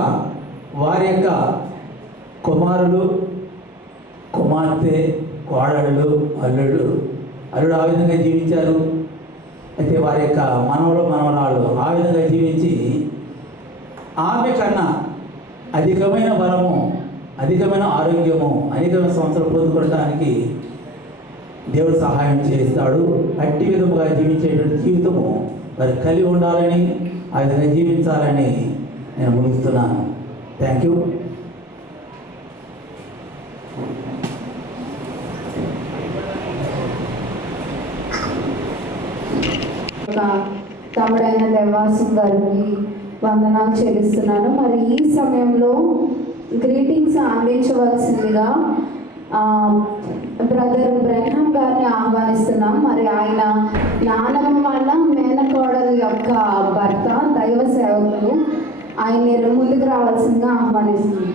వారి యొక్క కుమారులు, కుమార్తె, కోడళ్ళు, అల్లుడు ఆ విధంగా జీవించారు. అయితే వారి యొక్క మనవరాళ్ళు ఆ విధంగా జీవించి ఆమె కన్నా అధికమైన బలము, అధికమైన ఆరోగ్యము, అధికమైన సంవత్సరాలు పొందుకోవడానికి దేవుడు సహాయం చేస్తాడు. అట్టి విధముగా జీవించేటువంటి జీవితము మరి కలిగి ఉండాలని, ఆ విధంగా జీవించాలని నేను ముగిస్తున్నాను. Thank you. తమ్ముడైన దేవాసం గారికి వందనాలు చెల్లిస్తున్నాను. మరి ఈ సమయంలో గ్రీటింగ్స్ అందించవలసిందిగా బ్రదర్ బ్రహ్మం గారిని ఆహ్వానిస్తున్నాం. మరి ఆయన నానమ్మ వాళ్ళ మేనకోడల యొక్క భర్త, దైవ సేవకులు, ఆయన ముందుకు రావాల్సిందిగా ఆహ్వానిస్తున్నాం.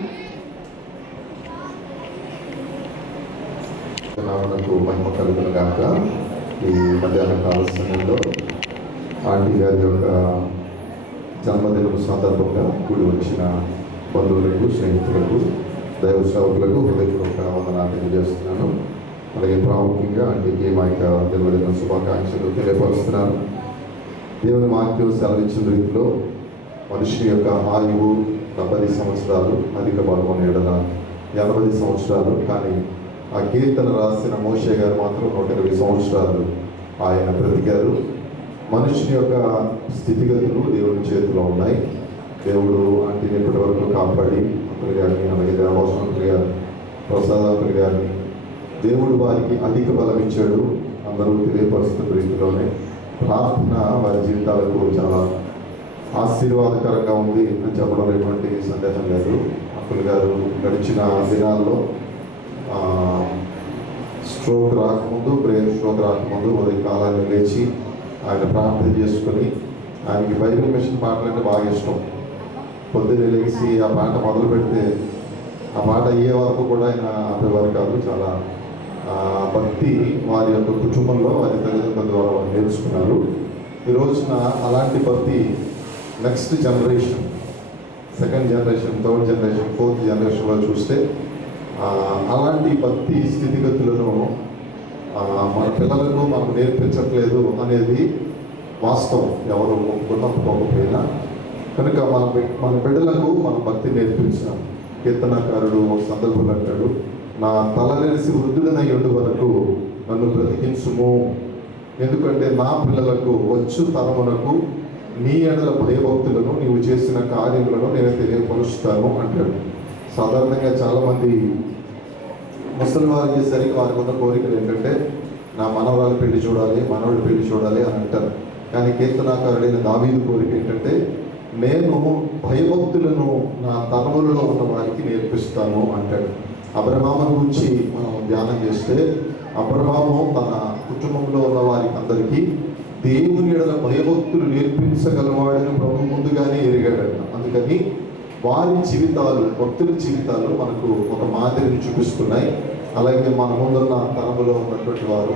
నామమునకు మహిమ కలుగును గాక. ఈ మధ్యాహ్న కాల సమయంలో ఆంటీ గారి యొక్క జన్మదినం సందర్భంగా కూడి వచ్చిన బంధువులకు, స్నేహితులకు, దైవ సేవకులకు హృదయపూర్వక వందనాలు తెలియజేస్తున్నాను. అలాగే ప్రాముఖ్యంగా ఆంటీకి మా యొక్క జన్మదిన శుభాకాంక్షలు తెలియపరుస్తున్నాను. దేవుని వాక్యం సెలవిచ్చిన రీతిలో మనిషి యొక్క ఆయువు 70 సంవత్సరాలు, అధిక బలం ఏడల 80 సంవత్సరాలు. కానీ ఆ కీర్తన రాసిన మోషే గారు మాత్రం 120 సంవత్సరాలు ఆయన బ్రతికారు. మనుషుని యొక్క స్థితిగతులు దేవుని చేతిలో ఉన్నాయి. దేవుడు అంటే ఇప్పటి వరకు కాపాడి అంకుల్ గారిని, అలాగే దేవాసంకులు గారు, ప్రసాద్ అంకుల్ గారిని, దేవుడు వారికి అధిక బలం ఇచ్చాడు. అందరూ తెలియపరుస్తున్న రీతిలోనే ప్రార్థన వారి జీవితాలకు చాలా ఆశీర్వాదకరంగా ఉంది అని చెప్పడం ఎటువంటి సందేహం లేదు. అంకుల్ గారు గడిచిన దినాల్లో స్ట్రోక్ రాకముందు, బ్రెయిన్ స్ట్రోక్ రాకముందు ఉదయం కాలాన్ని లేచి ఆయన ప్రార్థన చేసుకొని, ఆయనకి బైబిల్ మిషన్ పాటలు అంటే బాగా ఇష్టం. పొద్దున్నే లేచి ఆ పాట మొదలు పెడితే ఆ పాట అయ్యే వరకు కూడా ఆయన ఆపేవారు కాదు. చాలా భక్తి వారి యొక్క కుటుంబంలో వారి తల్లిదండ్రుల ద్వారా వారు నేర్చుకున్నారు. ఈ రోజున అలాంటి భక్తి next generation, second generation, third generation, fourth జనరేషన్లో చూస్తే అలాంటి భక్తి స్థితిగతులను మన పిల్లలకు మనం నేర్పించట్లేదు అనేది వాస్తవం, ఎవరు ఒప్పుకోకపోయినా. కనుక మన బిడ్డలకు మనం భక్తి నేర్పించాం. కీర్తనకారుడు ఒక సందర్భంలో అంటాడు, నా తలనెరిసి వృద్ధుడనై ఉండు వరకు నన్ను బ్రతికించుము, ఎందుకంటే నా పిల్లలకు వచ్చు తరమునకు నీ ఎడల భయభక్తులను నీవు చేసిన కార్యములను నేను తెలియపరుస్తాను అంటాడు. సాధారణంగా చాలామంది ముసలి వారు చేసరికి వారికి ఉన్న కోరికలు ఏంటంటే నా మనవరాలు పెళ్లి చూడాలి, మనవడి పెళ్లి చూడాలి అని అంటారు. కానీ కీర్తనాకారుడైన దావీదు కోరిక ఏంటంటే నేను భయభక్తులను నా తరములలో ఉన్న వారికి నేర్పిస్తాను అంటాడు. అబ్రహాము గురించి మనం ధ్యానం చేస్తే అబ్రహాము తన కుటుంబంలో ఉన్న వారికి అందరికీ దేవుని ఎడల భయభక్తులు నేర్పించగలవాడని ప్రభు ముందుగానే ఎరిగాడు. అందుకని వారి జీవితాలు, భక్తుల జీవితాలు మనకు ఒక మాదిరిని చూపిస్తున్నాయి. అలాగే మన ముందున్న తరములో ఉన్నటువంటి వారు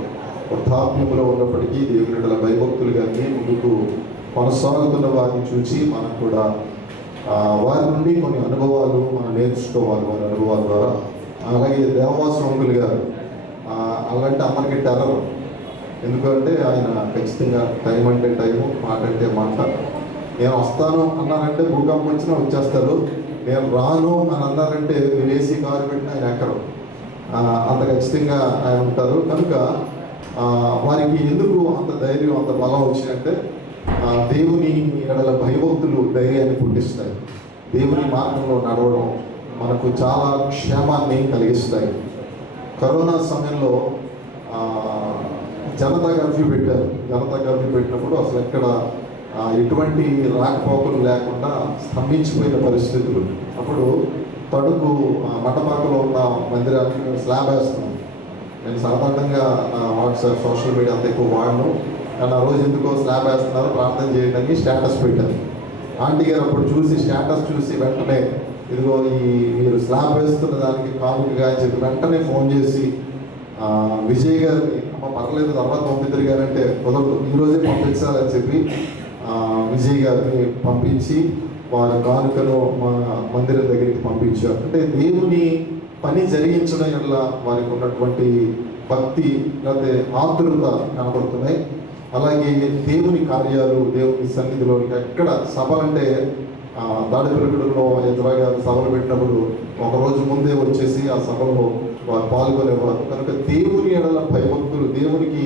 వృద్ధాప్యంలో ఉన్నప్పటికీ దేవుని ఎడల భయభక్తులు కానీ ముందుకు కొనసాగుతున్న వారిని చూసి మనం కూడా వారి నుండి కొన్ని అనుభవాలు మనం నేర్చుకోవాలి, వారి అనుభవాల ద్వారా. అలాగే దేవవాసవంకులు గారు అలాంటి అందరికీ టెర్రర్. ఎందుకంటే ఆయన ఖచ్చితంగా టైం అంటే టైము, మాట అంటే మాట. నేను వస్తాను అన్నారంటే భూకంపం వచ్చినా వచ్చేస్తారు, నేను రాను అని అన్నారంటే విదేశీ కారు పెట్టిన ఆయన ఎక్కరు, అంత ఖచ్చితంగా ఆయన ఉంటారు. కనుక వారికి ఎందుకు అంత ధైర్యం, అంత బలం వచ్చిందంటే దేవుని ఎడల భయభక్తులు ధైర్యాన్ని పుట్టిస్తాయి. దేవుని మార్గంలో నడవడం మనకు చాలా క్షేమాన్ని కలిగిస్తాయి. కరోనా సమయంలో జనతా కర్ఫ్యూ పెట్టారు. జనతా కర్ఫ్యూ పెట్టినప్పుడు అసలు ఎక్కడ ఎటువంటి రాకపోకలు లేకుండా స్తంభించిపోయిన పరిస్థితులు. అప్పుడు తడుకు మంటపాకలో ఉన్న మందిరానికి స్లాబ్ వేస్తున్నాం. నేను సాధారణంగా నా వాట్సాప్, సోషల్ మీడియా అంత ఎక్కువ వాడను, కానీ ఆ రోజు ఎందుకో స్లాబ్ వేస్తున్నారు ప్రార్థన చేయడానికి స్టేటస్ పెట్టాను. ఆంటీ గారు అప్పుడు చూసి స్టేటస్ చూసి వెంటనే ఇదిగో మీరు స్లాబ్ వేస్తున్న దానికి కానుకగా అని చెప్పి వెంటనే ఫోన్ చేసి విజయ్ గారిని, అమ్మ పర్లేదు తర్వాత పంపిద్దరు గారంటే కుదరదు, ఈరోజే పంపించాలని చెప్పి విజయ్ గారిని పంపించి వారి కానుకను మా మందిరం దగ్గరికి పంపించారు. అంటే దేవుని పని జరిగించడం వల్ల వారికి ఉన్నటువంటి భక్తి లేకపోతే ఆతురత కనబడుతున్నాయి. అలాగే దేవుని కార్యాలు, దేవుని సన్నిధిలో ఎక్కడ సభలంటే తాడిపల్లిగూడెంలో ఎదురా గారు సభలు పెట్టినప్పుడు ఒకరోజు ముందే వచ్చేసి ఆ సభలో వారు పాల్గొనేవారు. కనుక దేవుని ఎడల భయభక్తులు, దేవునికి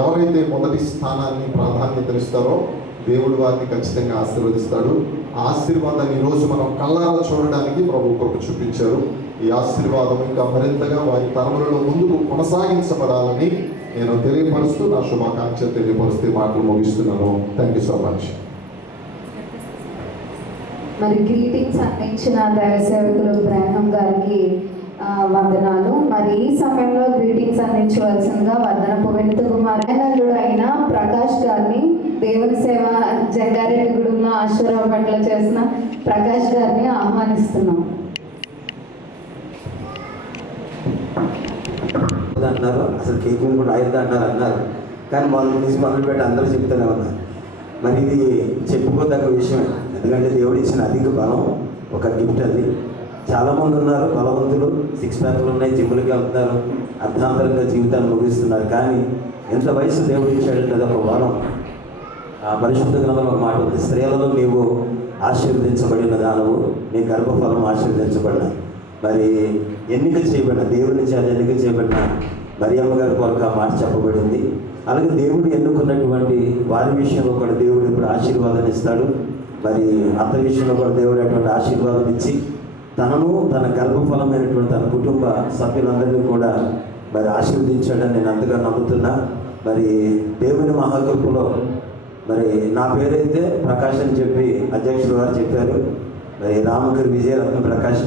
ఎవరైతే మొదటి స్థానాన్ని ప్రాధాన్యతనిస్తారో దేవుడు వారిని ఖచ్చితంగా ఆశీర్వదిస్తాడు. ఆ ఆశీర్వాదాన్ని ఈరోజు మనం కళ్ళారా చూడడానికి ప్రభు కృప చూపించారు. ఈ ఆశీర్వాదం ఇంకా మరింతగా వారి తరములలో ముందుకు కొనసాగించబడాలని నేను తెలియపరుస్తూ నా శుభాకాంక్షలు తెలియపరుస్తూ మాటలు ముగిస్తున్నాను. Thank you so much. మరి గ్రీటింగ్స్ అందించిన దైవ సేవకులు బ్రహ్మం గారికి వందనాలు. మరి ఈ సమయంలో గ్రీటింగ్స్ అందించవలసిందిగా వందనపు వినత కుమారుడు అయిన ప్రకాష్ గారిని, దేవుని సేవ జంగారెడ్డిగూడెంలో ఆశీర్వాదంలో చేసిన ప్రకాష్ గారిని ఆహ్వానిస్తున్నాం. అన్నారు, అసలు కేక్ కూడా ఆయన అన్నారు కానీ వాళ్ళు తీసి మొదలుపెట్టి అందరూ చెప్తూనే ఉన్నారు. మరి ఇది చెప్పుకోదగ్గ విషయమే, ఎందుకంటే దేవుడు ఇచ్చిన అధిక బలం ఒక గిఫ్ట్. అది చాలామంది ఉన్నారు బలవంతులు, సిక్స్ ప్యాక్లు ఉన్నాయి, జిమ్ములకి వెళ్తున్నారు, అర్థాంతరంగా జీవితాన్ని ముగిస్తున్నారు. కానీ ఎంత వయసు దేవుడు ఇచ్చాడంటే అది ఒక వరం. ఆ పరిశుద్ధ గ్రంథంలో ఒక మాట ఉంది, స్త్రీలలో నీవు ఆశీర్వదించబడిన దానవు, నీ గర్భఫలం ఆశీర్వదించబడిన. మరి ఎన్నిక చేయబడిన, దేవుడి నుంచి అది ఎన్నిక చేయబడిన మరియమ్మ గారి కొరకు ఆ మాట చెప్పబడింది. అలాగే దేవుడు ఎన్నుకున్నటువంటి వారి విషయంలో కూడా దేవుడు ఇప్పుడు ఆశీర్వాదాన్ని ఇస్తాడు. మరి అత్త విషయంలో కూడా దేవుడు అటువంటి ఆశీర్వాదం ఇచ్చి తనను, తన గర్భఫలమైనటువంటి తన కుటుంబ సభ్యులందరినీ కూడా మరి ఆశీర్వదించాడని నేను అంతగా నమ్ముతున్నా. మరి దేవుని మహాకృపలో మరి నా పేరైతే ప్రకాష్ అని చెప్పి అధ్యక్షుడు గారు చెప్పారు. మరి రామకర్ విజయ రత్న ప్రకాష్,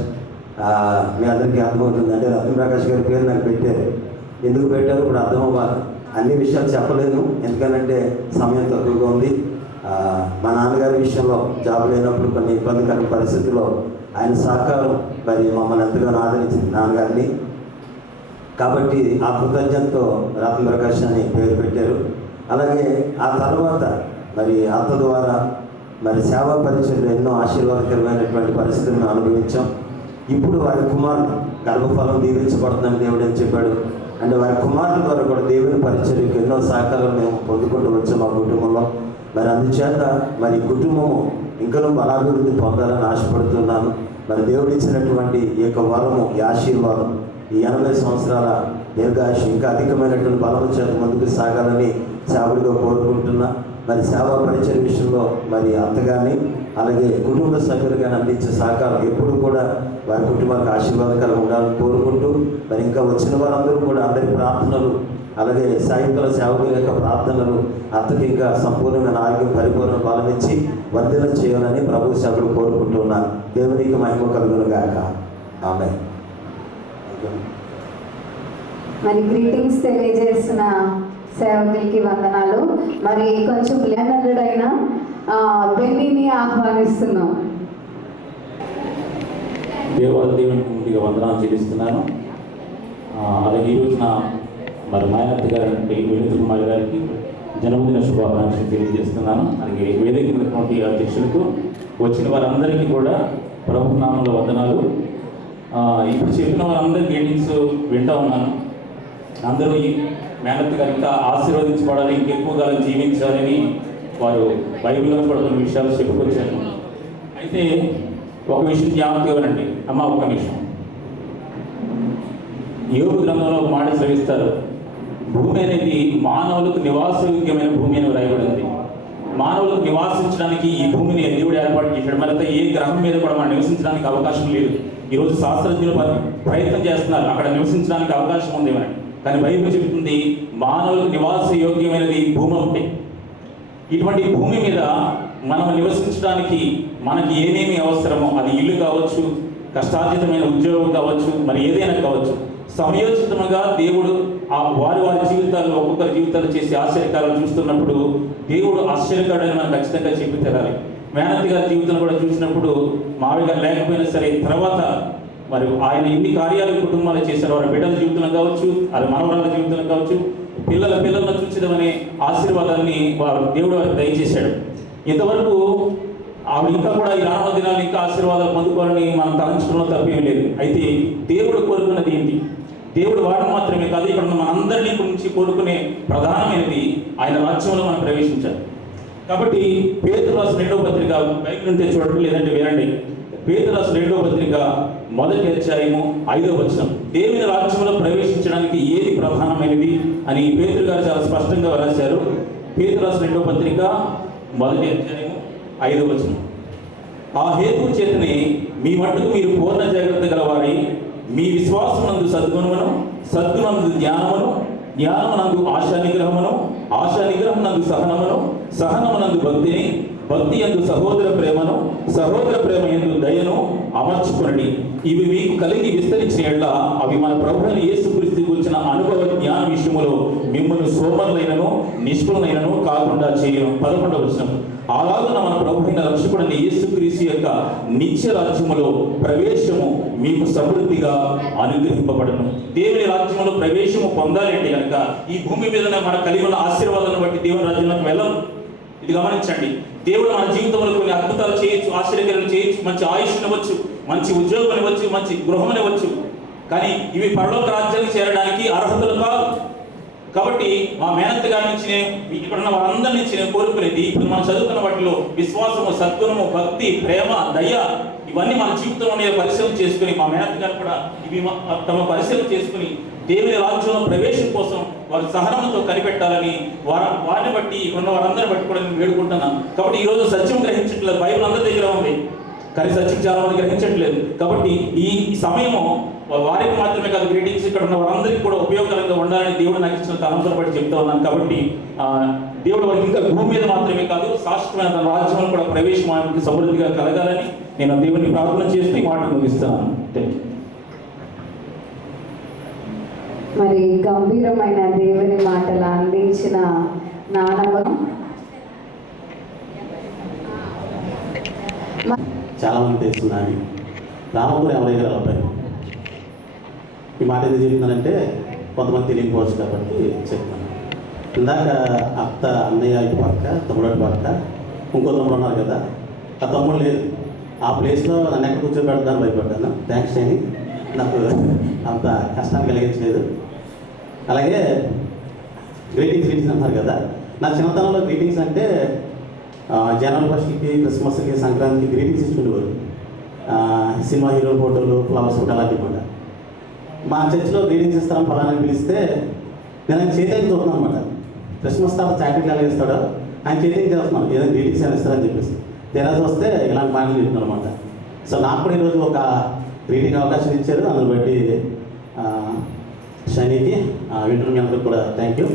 మీ అందరికీ అర్థమవుతుంది. అంటే రత్న ప్రకాష్ గారి పేరు నాకు పెట్టారు. ఎందుకు పెట్టారు ఇప్పుడు అర్థం అవ్వాలి. అన్ని విషయాలు చెప్పలేను, ఎందుకనంటే సమయం తక్కువగా ఉంది. మా నాన్నగారి విషయంలో జాబ్ లేనప్పుడు కొన్ని ఇబ్బందికర పరిస్థితుల్లో ఆయన సహకారం మరి మమ్మల్ని ఎంతగానో ఆదరించింది నాన్నగారిని. కాబట్టి ఆ కృతజ్ఞతతో రత్న ప్రకాష్ అని పేరు పెట్టారు. అలాగే ఆ తర్వాత మరి అత్త ద్వారా మరి సేవా పరిచయంలో ఎన్నో ఆశీర్వాదకరమైనటువంటి పరిస్థితులను అనుభవించాం. ఇప్పుడు వారి కుమారుడు గర్భఫలం దీవించబడుతుందని దేవుడు అని చెప్పాడు. అంటే వారి కుమారుల ద్వారా కూడా దేవుని పరిచర్యకు ఎన్నో సహకారాలు మేము పొందుకుంటూ వచ్చాం మా కుటుంబంలో. మరి అందుచేత మరి కుటుంబము ఇంకనూ బలాభివృద్ధి పొందాలని ఆశపడుతున్నాను. మరి దేవుడు ఇచ్చినటువంటి ఈ యొక్క వరము, ఈ ఆశీర్వాదం, ఈ 80 సంవత్సరాల దీర్ఘాయుష్ ఇంకా అధికమైనటువంటి బలము చేత ముందుకు సాగాలని సేవకుడిగా కోరుకుంటున్నా. మరి సేవా పరిచయ విషయంలో మరి అత్తగారిని అలాగే కుటుంబ సభ్యులుగా అందించే సహకారం ఎప్పుడు కూడా వారి కుటుంబానికి ఆశీర్వాదకరంగా ఉండాలని కోరుకుంటూ మరి ఇంకా వచ్చిన వారందరూ కూడా అందరి ప్రార్థనలు అలాగే సాయంత్రాల సేవకుల యొక్క ప్రార్థనలు అత్తకి ఇంకా సంపూర్ణమైన ఆరోగ్యం పరిపూర్ణ బలమిచ్చి వర్ధనం చేయాలని ప్రభు సేవకుడు కోరుకుంటున్నాను. దేవునికి మహిమ కలుగును గాక. ఆమేన్. మరి గ్రీటింగ్స్ తెలియజేసిన సేవకులకి వందనాలు. మరి కొంచెం లేనరుడైన బెన్నీని ఆహ్వానిస్తున్నాం. దేవునికి ముందుగా వందనాలు చెల్లిస్తున్నాను. అలాగే ఈ రోజున మరి మాయనత్త గారి వినీత్ కుమార్ గారికి జన్మదిన శుభాకాంక్షలు తెలియజేస్తున్నాను. అలాగే వేదిక ఉన్నటువంటి అధ్యక్షులకు వచ్చిన వారందరికీ కూడా ప్రభు నామంలో వందనాలు. ఇప్పుడు చెప్పిన వారందరి గేటింగ్స్ వింటా ఉన్నాను. అందరూ ఈ మేనత్త గారు ఇంకా ఆశీర్వదించబడాలి, ఇంకెక్కువ కాలం జీవించాలని వారు బైబిల్లో కూడా కొన్ని విషయాలు చెప్పుకొచ్చారు. అయితే ఒక విషయం జ్ఞాపకం ఇవ్వనండి అమ్మ, ఒక నిమిషం. యోబు గ్రంథంలో ఒక మాట శ్రవిస్తారు. భూమి అనేది మానవులకు నివాసయోగ్యమైన భూమి అని వ్రాయబడింది. మానవులకు నివాసించడానికి ఈ భూమిని దేవుడు ఏర్పాటు చేశాడు. మరింత ఏ గ్రహం మీద కూడా మనం నివసించడానికి అవకాశం లేదు. ఈరోజు శాస్త్రజ్ఞులు ప్రయత్నం చేస్తున్నారు అక్కడ నివసించడానికి అవకాశం ఉంది అని. కానీ బైబిల్ చెబుతుంది మానవులకు నివాస యోగ్యమైనది భూమి ఒకటి. ఇటువంటి భూమి మీద మనం నివసించడానికి మనకి ఏమేమి అవసరమో, అది ఇల్లు కావచ్చు, కష్టార్జితమైన ఉద్యోగం కావచ్చు, మరి ఏదైనా కావచ్చు, సమయోచితంగా దేవుడు వారి జీవితాల్లో ఒక్కొక్కరి జీవితాలు చేసే ఆశ్చర్యకాలను చూస్తున్నప్పుడు దేవుడు ఆశ్చర్యకాడని మనం ఖచ్చితంగా చెప్పి తెరాలి. మేనత్తి గారి జీవితం కూడా చూసినప్పుడు మావి గారు లేకపోయినా సరే తర్వాత మరి ఆయన ఎన్ని కార్యాలు కుటుంబాలు చేశారు. వారి బిడ్డల జీవితంలో కావచ్చు, అది మనవరాల జీవితంలో కావచ్చు, పిల్లలను చూసేదమనే ఆశీర్వాదాన్ని దేవుడు వారికి దయచేశాడు. ఇంతవరకు ఆవిడ ఇంకా కూడా ఈ రానున్న దినాలు ఇంకా ఆశీర్వాదాలు పొందుకోవాలని మనం తలంచడంలో తప్పేం లేదు. అయితే దేవుడు కోరుకున్నది ఏంటి? దేవుడు వాటిని మాత్రమే కాదు, ఇక్కడ మనందరినీ గురించి కోరుకునే ప్రధానమైనది ఆయన రాజ్యంలో మనం ప్రవేశించాలి. కాబట్టి పేతురు రాసిన 2వ పత్రిక బైబిల్ ఉంటే చూడండి, లేదంటే వినండి. పేతురు రాసిన 2వ పత్రిక 1వ అధ్యాయము 5వ వచనం. దేవుని రాజ్యంలో ప్రవేశించడానికి ఏది ప్రధానమైనది అని పేతురు గారు చాలా స్పష్టంగా రాశారు. పేతురు రాసిన 2వ పత్రిక 1వ అధ్యాయము 5వ వచనం. ఆ హేతువు చేతనే మీ మట్టుకు మీరు పూర్ణ జాగ్రత్త గలవారి మీ విశ్వాసమునందు సద్గుణమును, సద్గుణమునందు జ్ఞానమును, జ్ఞానమునందు ఆశా నిగ్రహమును, ఆశా నిగ్రహమునందు సహనమును, సహనమునందు భక్తిని, భక్తి యందు సహోదర ప్రేమను, సహోదర ప్రేమ యందు దయను అమర్చుకొనండి. ఇవి మీకు కలిగి విస్తరించిన యెడల అవి మన ప్రభువైన యేసుక్రీస్తు గురించిన అనుభవ జ్ఞాన విషయములో మిమ్మల్ని సోమరులైనను నిష్ఫలమైనను కాకుండా చేయను. 11వ వచనం. అలాగున మన ప్రభువైన రక్షకుడైన యేసుక్రీస్తు యొక్క నిత్య రాజ్యములో ప్రవేశము మీకు సమృద్ధిగా అనుగ్రహింపబడను. దేవుని రాజ్యంలో ప్రవేశము పొందాలి అంటే కనుక ఈ భూమి మీద మనకు కలిగి ఉన్న ఆశీర్వాదాలను బట్టి దేవుని రాజ్యంలోకి వెళ్ళం. ఇది గమనించండి. దేవుడు మన జీవితంలో కొన్ని అద్భుతాలు చేయొచ్చు, ఆశ్చర్యకరాలు చేయొచ్చు, మంచి ఆయుష్ ఇవ్వచ్చు, మంచి ఉద్యోగం ఇవ్వచ్చు, మంచి గృహం ఇవ్వచ్చు. కానీ ఇవి పరలోక రాజ్యానికి చేరడానికి అర్హతలు కాదు. కాబట్టి మా మేనత్త గారి నుంచి ఇక్కడ ఉన్న వారందరి నుంచి నేను కోరుకునేది, ఇప్పుడు మనం చదువుకున్న వాటిలో విశ్వాసము, సద్గుణము, భక్తి, ప్రేమ, దయ, ఇవన్నీ మన జీవితంలో పరిశీలన చేసుకుని మా మేనత్త గారు కూడా ఇవి తమ పరిశీలన చేసుకుని దేవుని రాజ్యంలో ప్రవేశం కోసం వారు సహనంతో కనిపెట్టాలని వారిని బట్టి ఇక్కడ ఉన్న వారందరిని బట్టి కూడా నేను వేడుకుంటున్నాను. కాబట్టి ఈరోజు సత్యం గ్రహించట్లేదు. బైబిల్ అందరి దగ్గర ఉంది, కానీ సచిక్ చాలా మంది గ్రహించట్లేదు. కాబట్టి ఈ సమయము వారికి మాత్రమే కాదు, గ్రీటింగ్స్ ఇక్కడ ఉన్న వారందరికీ కూడా ఉపయోగకరంగా ఉండాలని దేవుడు నాకు ఇచ్చిన తలంతో బట్టి చెప్తా ఉన్నాను. కాబట్టి దేవుడు వారికి ఇంకా భూమి మీద మాత్రమే కాదు శాశ్వతమైన తన రాజ్యంలో కూడా ప్రవేశమానికి సమృద్ధిగా కలగాలని నేను దేవుని ప్రార్థన చేస్తూ ఈ మాట ముగిస్తున్నాను. Thank you. మరి గంభీరమైన దేవుని మాటలు అందించిన నానమ్మ చాలామంది తెలుస్తున్నాను. రామపురం ఎవరైనా అబ్బాయి ఈ మాట ఎందుకు చెప్తున్నానంటే కొంతమంది తెలియకపోవచ్చు కాబట్టి చెప్తాను. ఇందాక అత్త అన్నయ్య ఇటు పక్క తమ్ముడు అటు పక్క ఇంకో తమ్ముడు ఉన్నారు కదా, ఆ తమ్ముడు లేదు. ఆ ప్లేస్లో నన్ను ఎక్కడ కూర్చోబెడతాను భయపడ్డాను. థ్యాంక్స్ అని నాకు అంత కష్టాన్ని కలిగించలేదు. అలాగే గ్రీటింగ్స్ అన్నారు కదా, నా చిన్నతనంలో గ్రీటింగ్స్ అంటే జనవరి ఫస్ట్కి, క్రిస్మస్కి, సంక్రాంతికి గ్రీటింగ్స్ ఇస్తుండేవారు. సినిమా హీరో ఫోటోలు, ఫ్లవర్స్ ఫోటో అలాంటివి కూడా. మా చర్చిలో గ్రీటింగ్స్ ఇస్తాను ఫలాన్ని పిలిస్తే నేను ఆయన చేతికి చూస్తున్నాను అనమాట. క్రిస్మస్ తాత చాక్లెట్లు ఎలా ఇస్తాడో ఆయన చేతికి చేస్తున్నాను, ఏదైనా గ్రీటింగ్స్ అని ఇస్తారని చెప్పేసి. తెరాసి వస్తే ఇలాంటి మాటలు చెప్తున్నాను అనమాట. సో నాకు కూడా ఈరోజు ఒక గ్రీటింగ్ అవకాశం ఇచ్చారు. అందుని బట్టి షైనీకి వింటర్ మీ అందరికి కూడా థ్యాంక్ యూ.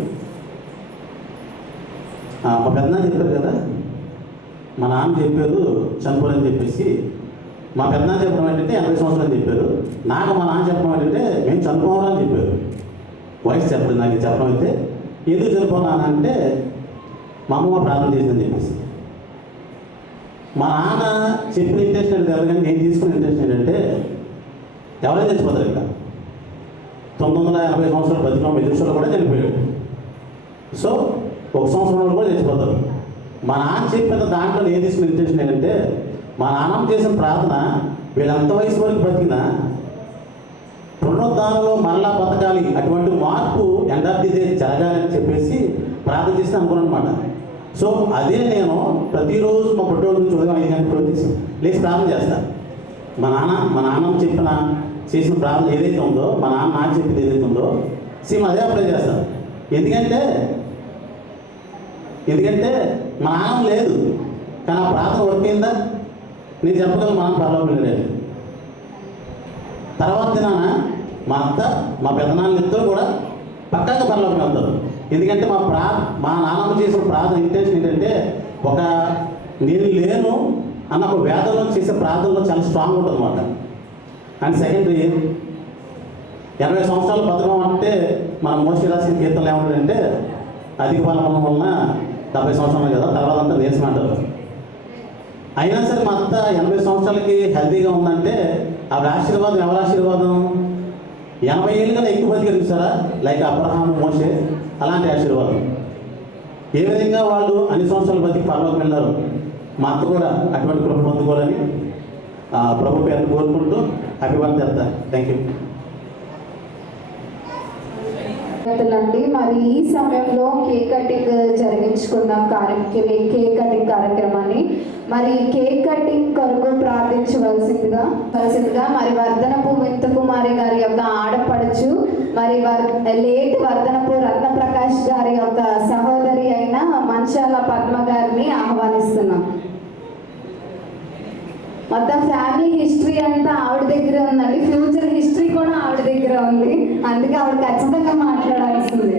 మా పెద్దనాన్న చెప్పారు కదా, మా నాన్న చెప్పారు చనిపోరని చెప్పేసి. మా పెద్దనాన్న చెప్పడం ఏంటంటే 80 సంవత్సరాలు అని చెప్పారు. నాకు మా నాన్న చెప్పడం ఏంటంటే మేము చనిపోవాలని చెప్పారు. వయసు చెప్పలేదు నాకు చెప్పడం అయితే. ఎందుకు చనిపోనాను అంటే మా అమ్మ ప్రార్థన చేసిందని చెప్పేసి. మా నాన్న చెప్పిన ఇంట్రెస్ట్ అంటే కాదు, కానీ నేను తీసుకున్న ఇంట్రెస్ట్ ఏంటంటే ఎవరైనా చచ్చిపోతారు ఇక్కడ. 980 సంవత్సరాలు బతికిన 5 నిమిషాలు కూడా చనిపోయాడు. సో 1 సంవత్సరంలో కూడా చచ్చిపోతారు. మా నాన్న చెప్పిన దాంట్లో నేను తీసుకున్న ఇంట్రెస్ట్ ఏంటంటే మా నాన్నమ్మ చేసిన ప్రార్థన వీళ్ళంత వయసు వరకు బతికినా పునరుద్ధానంలో మరలా బతకాలి, అటువంటి మార్పు ఎండ్ ఆఫ్ ది డే జరగాలని చెప్పేసి ప్రార్థన చేసి అనుకున్నాను అనమాట. సో అదే నేను ప్రతిరోజు మా పుట్టిన నుంచి ఉదయం 5 గంటలకు లేచి ప్రార్థన చేస్తాను. మా నాన్నమ్మ చేసిన ప్రార్థన ఏదైతే ఉందో, మా నాన్న నాకు చెప్పింది ఏదైతే ఉందో సేమ్ అదే అప్లై చేస్తాను. ఎందుకంటే మా నాన్న లేదు, కానీ ఆ ప్రార్థన వర్క్ అయిందా నేను చెప్పగలను. మా నాన్న పర్లోకి వెళ్ళలేదు. తర్వాత దినాన మా అత్త మా పెద్దనాన్న ఇద్దరు కూడా పక్కాగా పర్లోకి వెళ్తారు. ఎందుకంటే మా నాన్నమ్మ చేసిన ప్రార్థన ఇంటెన్షన్ ఏంటంటే నేను లేను అన్న ఒక వేదంలో చేసే ప్రార్థనలో చాలా స్ట్రాంగ్ ఉంటుంది అన్నమాట. అండ్ సెకండరీ 80 సంవత్సరాలు బతకడం అంటే మన మోస్ట్లీ రాసిన కీర్తనలు ఏమంటారంటే అధిక బలం వలన 70 సంవత్సరాలు కదా, తర్వాత అంతా నీరసం అంటారు. అయినా సరే మా అత్త 80 సంవత్సరాలకి హెల్తీగా ఉందంటే ఆవిడ ఆశీర్వాదం ఎవరి ఆశీర్వాదం? 80 ఏళ్ళు కన్నా ఎక్కువ బతికి చూసారా, లైక్ అబ్రహాం, మోషే, అలాంటి ఆశీర్వాదం. ఏ విధంగా వాళ్ళు అన్ని సంవత్సరాలు బతికి పరలోకి వెళ్ళారు, మా అత్త కూడా అటువంటి కృప పొందుకోవాలని ప్రభు పేరును కోరుకుంటూ హ్యాపీ బర్త్డే చెప్తాను. Thank you. అండి మరి ఈ సమయంలో కేక్ కటింగ్ జరిగించుకుందాం. కేక్ కటింగ్ కార్యక్రమాన్ని మరి కేక్ కటింగ్ కొరకు ప్రార్థించవలసిందిగా మరి వర్ధనపు వింత కుమారి గారి యొక్క ఆడపడుచు మరి లేట్ వర్ధనపు రత్నప్రకాష్ గారి యొక్క సహోదరి అయిన మంచాల పద్మ గారిని ఆహ్వానిస్తున్నాం. మొత్తం ఫ్యామిలీ హిస్టరీ అంతా ఆవిడ దగ్గర ఉందండి, ఫ్యూచర్ హిస్టరీ కూడా ఆవిడ దగ్గర ఉంది, అందుకే ఆవిడ ఖచ్చితంగా మాట్లాడాల్సింది.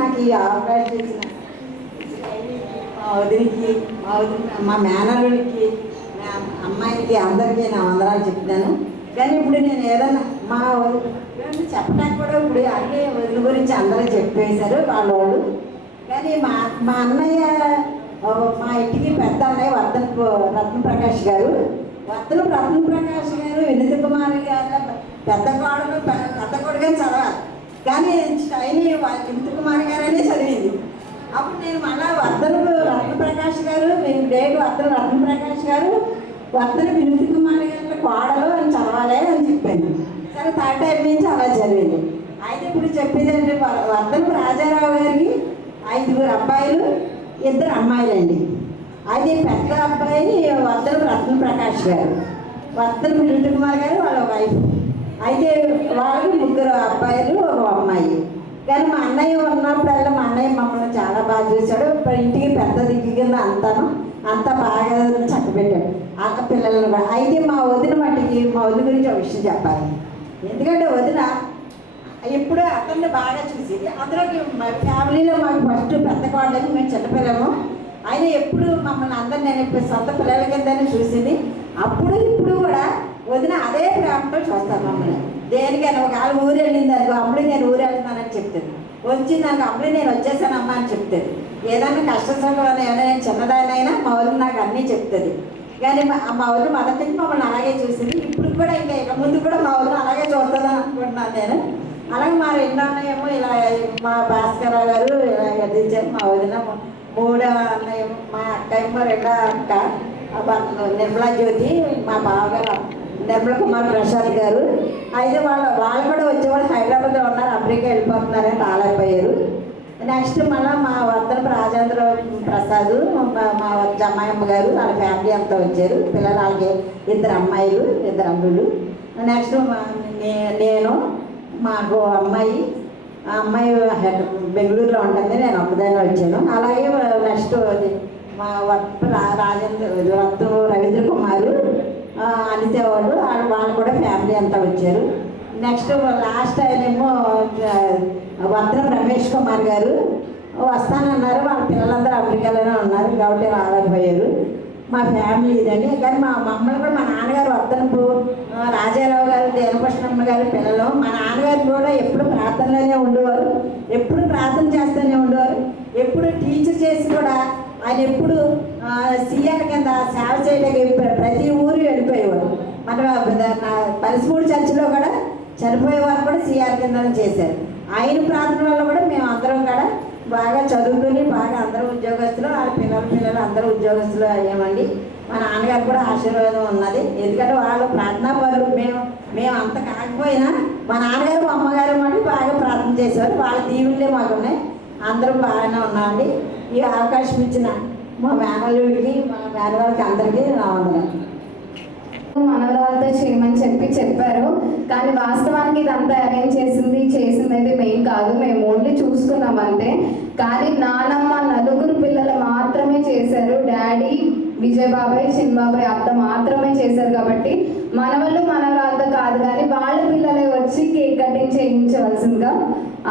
నాకు ఈ అవకాశం ఇచ్చిన మా వదిలికి మా మేనల్లుడికి మా అమ్మాయికి అందరికీ నా వందనాలు చెప్తాను. కానీ ఇప్పుడు నేను ఏదన్నా మా చెప్పడానికి కూడా ఇప్పుడు అన్నీ వదిలి గురించి అందరూ చెప్పేశారు వాళ్ళు. కానీ మా అన్నయ్య మా ఇంటికి పెద్ద అన్నయ్య రత్నప్రకాష్ గారు వినిత కుమారి గారు పెద్ద కొడుకు చదవాలి, కానీ స్టైని వినిత కుమారి గారనే చదివింది. అప్పుడు నేను మళ్ళా రత్నప్రకాష్ గారు రత్నప్రకాష్ గారు వినిత కుమారి గారి కోడలు అని చదవాలి అని చెప్పాను. సరే థర్డ్ టైం నుంచి అలా చదివింది. అయితే ఇప్పుడు చెప్పేది అంటే వర్ధనపు రాజారావు గారికి 5 అబ్బాయిలు 2 అమ్మాయిలండి. అయితే పెద్ద అబ్బాయి వర్ధనపు రత్నప్రకాష్ గారు, వర్ధనపు వినిత కుమార్ గారు వాళ్ళ వైఫ్. అయితే వాళ్ళకి 3 అబ్బాయిలు 1 అమ్మాయి. కానీ మా అన్నయ్య ఉన్నప్పుడల్లా మా అన్నయ్య మమ్మల్ని చాలా బాగా చూశాడు. ఇప్పుడు ఇంటికి పెద్ద దిక్కు కింద అంతా బాగా చక్కబెట్టాడు అక్క పిల్లలను కూడా. అయితే మా వదిన మట్టికి మా వదిన గురించి ఒక విషయం చెప్పాలి. ఎందుకంటే వదిన ఎప్పుడు అతన్ని బాగా చూసేది. అందులోకి మా ఫ్యామిలీలో మాకు ఫస్ట్ పెద్ద కోడలని మేము చిన్నపిల్లము. ఆయన ఎప్పుడు మమ్మల్ని అందరిని నేను ఇప్పుడు సొంత పిల్లల కిందనే చూసింది. అప్పుడు ఇప్పుడు కూడా వదిన అదే ప్రేమతో చూస్తాను మమ్మల్ని. దేనికైనా ఒకవేళ ఊరు వెళ్ళింది అనుకో, అప్పుడే నేను ఊరు వెళ్తున్నానని చెప్తుంది. వచ్చింది అనుకో, అప్పుడే నేను వచ్చేసానమ్మా అని చెప్తుంది. ఏదైనా కష్ట సుఖాలు ఏమైనా నేను చిన్నదానైనా మా వదిన నాకు అన్నీ చెప్తుంది. కానీ మా వదిన మొదటి నుంచి మమ్మల్ని అలాగే చూసింది. ఇప్పుడు కూడా ఇంకా ముందు కూడా మా వదిన అలాగే చూస్తుందని అనుకుంటున్నాను నేను. అలాగే మా రెండో అన్నయ్యేమో ఇలా మా భాస్కరరావు గారు ఇలా ఎదిరించారు. మా వదిన మూడో అన్నయ్య మా అక్క ఏమో రెండో అక్క నిర్మలా జ్యోతి, మా బావగారు నిర్మల కుమార్ ప్రసాద్ గారు. అయితే వాళ్ళు కూడా వచ్చేవాళ్ళు హైదరాబాద్లో ఉన్నారు, అమెరికా వెళ్ళిపోతున్నారని రాలేకపోయారు. నెక్స్ట్ మళ్ళీ మా వర్ధన రాజేంద్ర ప్రసాద్, మా జమ్మాయమ్మ గారు, వాళ్ళ ఫ్యామిలీ అంతా వచ్చారు. పిల్లలు వాళ్ళకి 2 అమ్మాయిలు 2 అమ్ములు. నెక్స్ట్ నేను, మాకు అమ్మాయి, ఆ అమ్మాయి బెంగళూరులో ఉంటుంది, నేను ఒక్కదాన్ని వచ్చాను. అలాగే నెక్స్ట్ మా రవీంద్ర కుమారు అనిసేవాళ్ళు, వాళ్ళు కూడా ఫ్యామిలీ అంతా వచ్చారు. నెక్స్ట్ లాస్ట్ ఆయనేమో వర్ధనం రమేష్ కుమార్ గారు వస్తానన్నారు. వాళ్ళ పిల్లలందరూ అమెరికాలోనే ఉన్నారు కాబట్టి రాలేకపోయారు. మా ఫ్యామిలీ ఇదండి. కానీ మా మమ్మల్ని కూడా మా నాన్నగారు వర్ధనపు రాజారావు గారు, దేవకృష్ణమ్మ గారి పిల్లలు. మా నాన్నగారు కూడా ఎప్పుడు ప్రార్థనలోనే ఉండేవారు, ఎప్పుడు ప్రార్థన చేస్తూనే ఉండేవారు. ఎప్పుడు టీచర్ చేసి కూడా ఆయన ఎప్పుడు సీఆర్ కింద సేవ చేయడానికి ప్రతి ఊరు వెళ్ళిపోయేవారు. మన పలిసిమూడి చర్చిలో కూడా చనిపోయేవారు కూడా సీఆర్ కింద చేశారు. ఆయన ప్రార్థన వల్ల కూడా మేము అందరం కూడా బాగా చదువుకొని బాగా అందరూ ఉద్యోగస్తులు, వాళ్ళ పిల్లలు అందరూ ఉద్యోగస్తులు అయ్యామండి. మా నాన్నగారు కూడా ఆశీర్వాదం ఉన్నది. ఎందుకంటే వాళ్ళు ప్రార్థనా పరులు. మేము అంత కాకపోయినా మా నాన్నగారు మా అమ్మగారు మళ్ళీ బాగా ప్రార్థన చేసేవారు. వాళ్ళ దీవులే మాకు ఉన్నాయి. అందరం బాగానే ఉన్నామండి. ఈ అవకాశం ఇచ్చిన మా మేనల్లుడికి, మా మేనవాళ్ళకి అందరికీ నా వందనాలు. మనవరాలతో చేయమని చెప్పారు. కానీ వాస్తవానికి ఇదంతా అరేంజ్ చేసింది అయితే మేము కాదు, మేము ఓన్లీ చూసుకున్నాం అంతే. కానీ నానమ్మ 4 పిల్లలు మాత్రమే చేశారు. డాడీ, విజయ్ బాబాయ్, చిన్న బాబాయ్, అత్త మాత్రమే చేశారు. కాబట్టి మనవాళ్ళు మనవరాలతో కాదు, కానీ వాళ్ళ పిల్లలే వచ్చి కేక్ కటింగ్ చేయించవలసిందిగా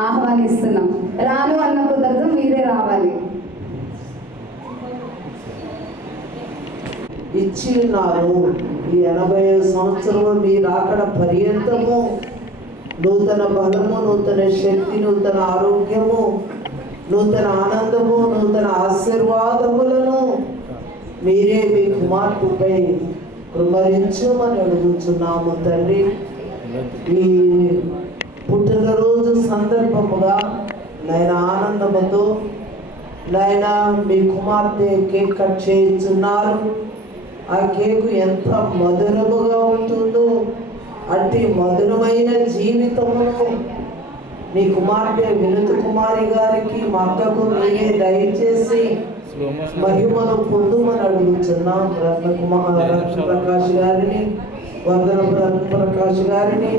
ఆహ్వానిస్తున్నాం. రాను అన్న కుదరదు, మీరే రావాలి. ఇచ్చి ఉన్నారు. ఈ 80 సంవత్సరము మీరు అక్కడ పర్యంతము నూతన బలము, నూతన శక్తి, నూతన ఆరోగ్యము, నూతన ఆనందము, నూతన ఆశీర్వాదములను మీరే మీ కుమార్తెపై కృపరించమని అడుగుతున్నాము తండ్రి. ఈ పుట్టినరోజు సందర్భముగా నాయన ఆనందముతో నాయన మీ కుమార్తె కేక్ కట్ చేయించున్నారు. ఆ కేకు ఎంత మధురముగా ఉంటుందో అట్టి మధురమైన జీవితమును నీ కుమార్తె వినుత కుమారి గారికి, మా అక్కకు మీరే దయచేసి మహిమను పొందుమని అడుగుతున్నాం. రత్న ప్రకాష్ గారిని, వర్ధన రత్న ప్రకాష్ గారిని,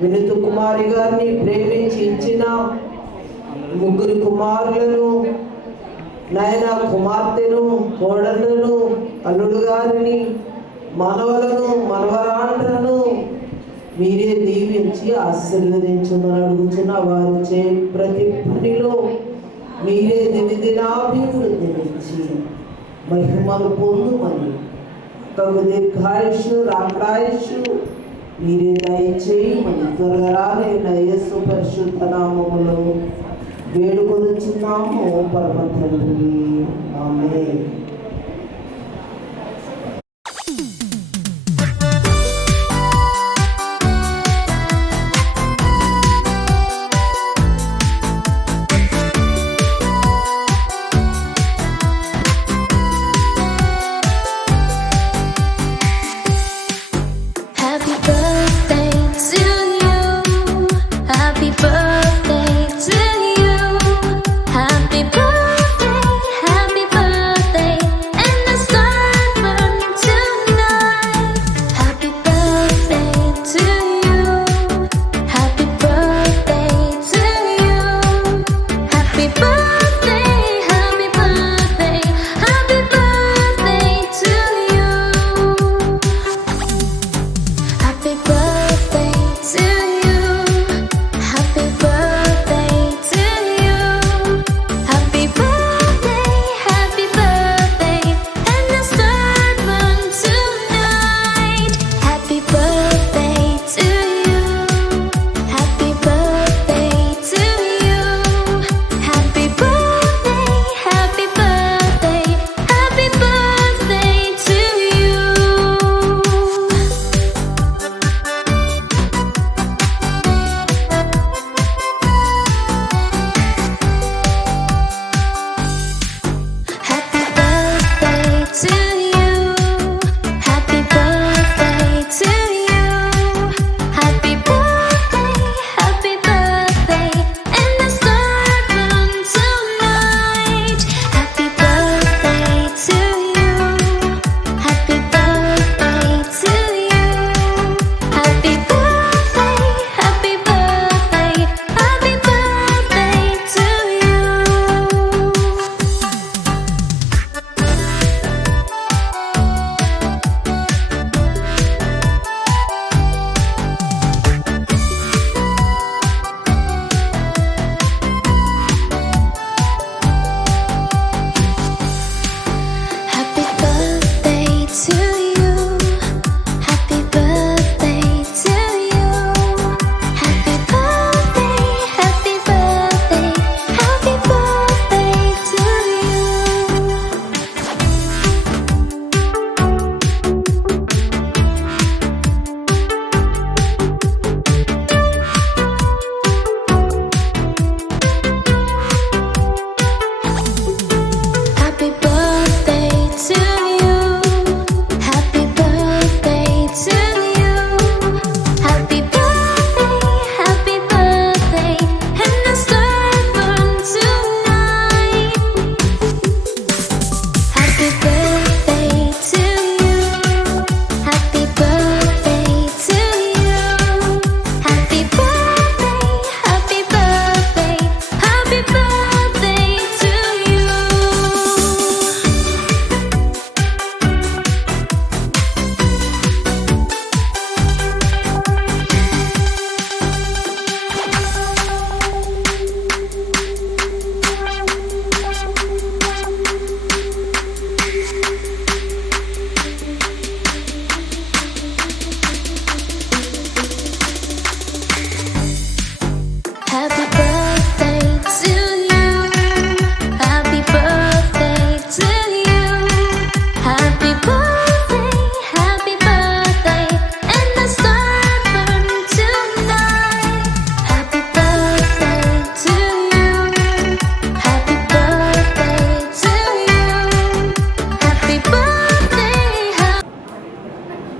వినుత కుమారి గారిని ప్రేమించి ఇచ్చిన 3 కుమారులను, నాయన కుమార్తెను, కోడళ్లను, అల్లుడు గారిని, మనవలను, మనవరాండ్రను మీరే దీవించి ఆశీర్వదించమని అడుగుతున్న. వారి చే ప్రతి పనిలో మీరే దినదినాభివృద్ధినిచ్చి మహిమను పొందుమని, తగు దీర్ఘాయుషు రాకడాయుషు మీరే దయచేయమని త్వరగా రాలేన యేసు పరిశుద్ధ నామములో వేడుకొనుచున్నాము పరమ తండ్రి. ఆమేన్. Happy birthday to you. Happy birthday to you. Happy birthday, happy birthday,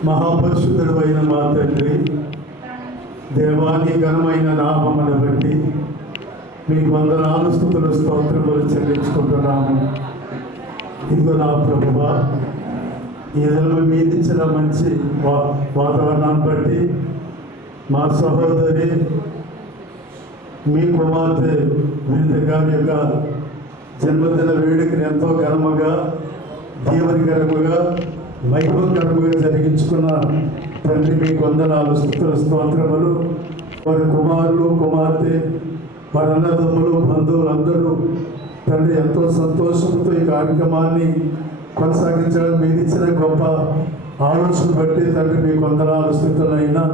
మహాపరిశుద్ధుడు అయిన మా తండ్రి, దేవాని ఘనమైన నామమును బట్టి మీకు వందనాలు స్తుతులు స్తోత్రములు చెల్లించుకుంటున్నాము. ఇదిగో నా ప్రభువా, ఈ దినం మీద ఇచ్చిన మంచి వాతావరణాన్ని బట్టి మా సహోదరి మీ కుమార్తె వినిత గారి యొక్క జన్మదిన వేడుకను ఎంతో ఘనముగా, దీవెనకరముగా, మహిమకరముగా జరిగించుకున్న తండ్రి మీకు వందనాలు స్తుతులు స్తోత్రములు. వారి కుమారులు, కుమార్తె, వారి అన్నదమ్ములు, బంధువులు అందరూ తండ్రి ఎంతో సంతోషంతో ఈ కార్యక్రమాన్ని కొనసాగించడం మీరు ఇచ్చిన గొప్ప ఆలోచన బట్టి తండ్రి మీకు వందనాలు స్థితులైనా